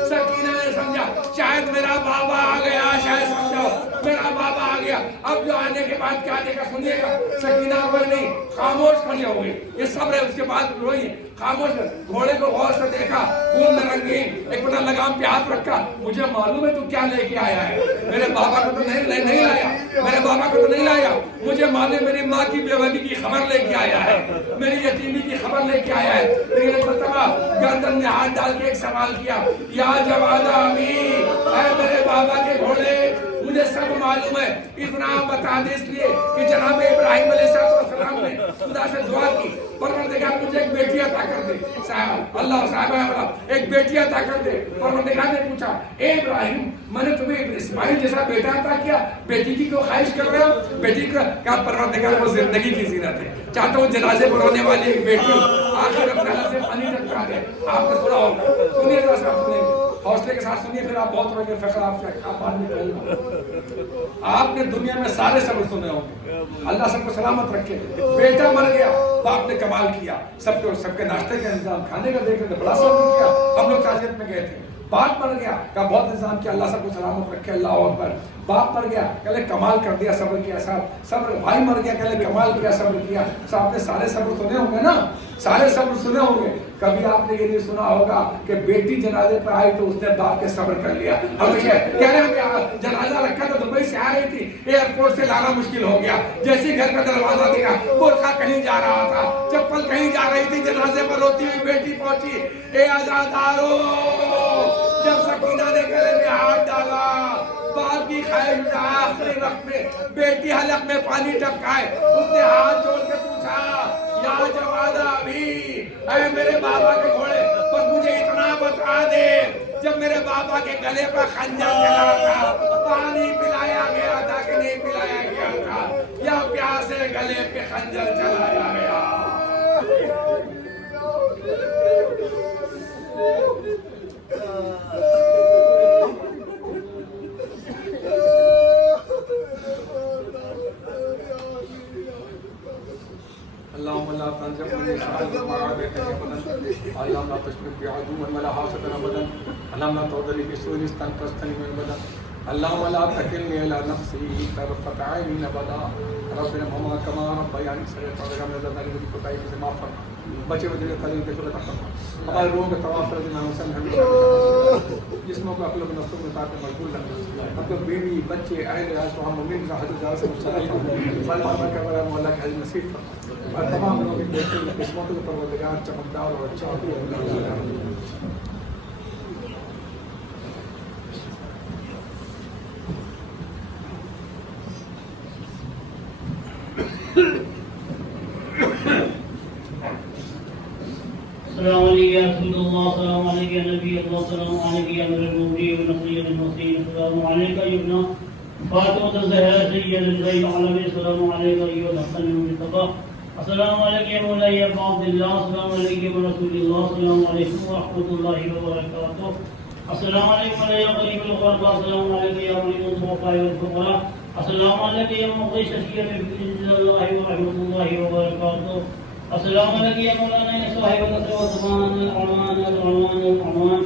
سکینہ نے سمجھا شاید میرا بابا آ گیا، شاید سمجھو میرا بابا آ گیا. اب جو آنے کے بعد کیا دیکھا سنیے گا، سکینہ روئی نہیں، خاموش کھڑی ہو گئی. یہ صبر ہے. اس کے بعد روئی خاموش. گھوڑے کو غور سے دیکھا، خون میں رنگین، ایک بڑا لگام پہ ہاتھ رکھا. مجھے معلوم ہے تو کیا لے کے آیا ہے، میرے بابا کو تو نہیں لایا، میرے بابا کو تو نہیں لایا. مجھے معلوم میری ماں کی بیوگی کی خبر لے کے آیا ہے، میری یتیمی کی خبر لے کے آیا ہے. لیکن ایک مرتبہ گردن میں ہاتھ ڈال کے ایک سوال کیا، یا جواد امی، اے میرے بابا کے گھوڑے، مجھے سب معلوم ہے، اتنا بتا دے اس لیے کہ جناب ابراہیم علیہ السلام نے خدا سے دعا کی، پروردگار مجھے ایک بیٹی عطا کر دے، اللہ صاحب ایک بیٹی عطا کر دے۔ پروردگار نے پوچھا اے ابراہیم میں نے تمہیں اسماعیل جیسا بیٹا عطا کیا، بیٹی کی کیوں خواہش کر رہے ہو؟ بیٹی کا کہا پروردگار وہ زندگی کی زینت ہے، چاہتا ہوں جنازے پر ہونے والی ایک بیٹی آخر اپنے اللہ سے پانی ٹپکا دے۔ آپ نے سنا ہوگا، سنیے ذرا صاحب، سنیے حوصلے کے ساتھ سنیے، پھر آپ بہت روئے گے، فخر آپ سے آپ بعد میں کہوں گا۔ آپ نے دنیا میں سارے صبر سنے ہوں گے، اللہ سب کو سلامت رکھے۔ بیٹا مر گیا، باپ نے کمال کیا، سب کے ناشتے کا انتظام، کھانے کا دیکھ رہے، بڑا صبر کیا۔ ہم لوگ تعزیت میں گئے تھے، باپ مر گیا، کہا بہت انتظام کیا، اللہ سب کو سلامت رکھے، اللہ اکبر۔ باپ مر گیا، کہلے کمال کر دیا، صبر کیا صاحب، صبر۔ بھائی مر گیا، کہلے کمال کیا، صبر کیا صاحب۔ نے سارے صبر سنے ہوں گے نا، سارے صبر سنے ہوں گے۔ کبھی آپ نے یہ نہیں سنا ہوگا کہ بیٹی جنازے پر آئی تو اس نے باپ کے صبر کر لیا۔ ہمیشہ کہہ رہے ہیں جنازہ رکھا تھا، دبئی سے آ رہی تھی، ایئرپورٹ سے لانا مشکل ہو گیا، جیسے گھر کا دروازہ دیا، برقع کہیں جا رہا تھا، چپل کہیں جا رہی تھی، جنازے پر روتی ہوئی بیٹی پہنچی، اے عزادارو، جب سکینہ نے گلے میں ہاتھ ڈالا، باپ کی خواہش میں آخری وقت میں بیٹی حلق میں پانی ٹپکائے، اس نے ہاتھ جوڑ کے پوچھا یا جوادہ ابھی، اے میرے بابا کے گھوڑے، بس مجھے اتنا بتا دے، جب میرے بابا کے گلے پر خنجر چلا تھا، پانی پلایا گیا تھا کہ نہیں پلایا گیا تھا، یا پیاسے گلے پہ خنجر چلایا گیا؟ اللهم لا تنزغني سعادة معادك ابدا، اللهم لا تشمت بعدوا ولا حاسدا ابدا، اللهم لا تعذني في سوء استنقذتني من بدن، اللهم لا تكلني الى نفسي طرفة عين ابدا، رب ارحمهما كما ربياني صغيرا، میں زندگی کی کوتاہی سے معاف فرما، بچے بچے تعلیم کے صورت فرما، ہمارے روحوں کے توافر دن حسن ہمیشہ، جسموں کو عقل و نفسوں میں طاقت مقبول رکھنا، مطلب بیوی بچے اہل عیال تو ہم مومن کا حضرت زیادہ سے مشترک فرما کر بڑا مولا کا حضرت نصیب فرما، اور تمام لوگوں کی بہترین قسمتوں کے پروردگار چمکدار اور اچھا السلام علیکم ورحمۃ اللہ، السلام علیکم نبی اللہ، السلام علیکم امیر المومنین ونصیر المرسلین، السلام علیکم ابن فاطمہ الزہرا سید النساء العالمین، السلام علیکم ایھا الحسن المصطفی، السلام علیکم مولانا ابو عبداللہ، السلام علیکم رسول اللہ، السلام علیکم ورحمۃ اللہ وبرکاتہ، السلام علیکم یا غریب الغربا، السلام علیکم یا غریب الضعفاء والفقراء، السلام علیکم یا مقضی شفیع بإذن اللہ ورحمۃ اللہ وبرکاتہ، السلام علیکم یا مولانا یا صاحب النصر والزمان العنوان العنوان العنوان،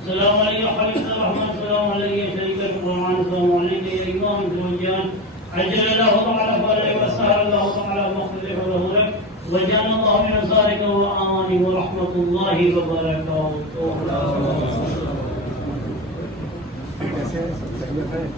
السلام علیکم خلیفۃ الرحمن، السلام علیکم شریف القرآن، السلام علیکم یا امام الجان، عجل اللہ تعالی فرجہ وسهل اللہ تعالی مغفرہ له وجعل اللہ من انصارک وآمانک ورحمۃ اللہ وبرکاتہ۔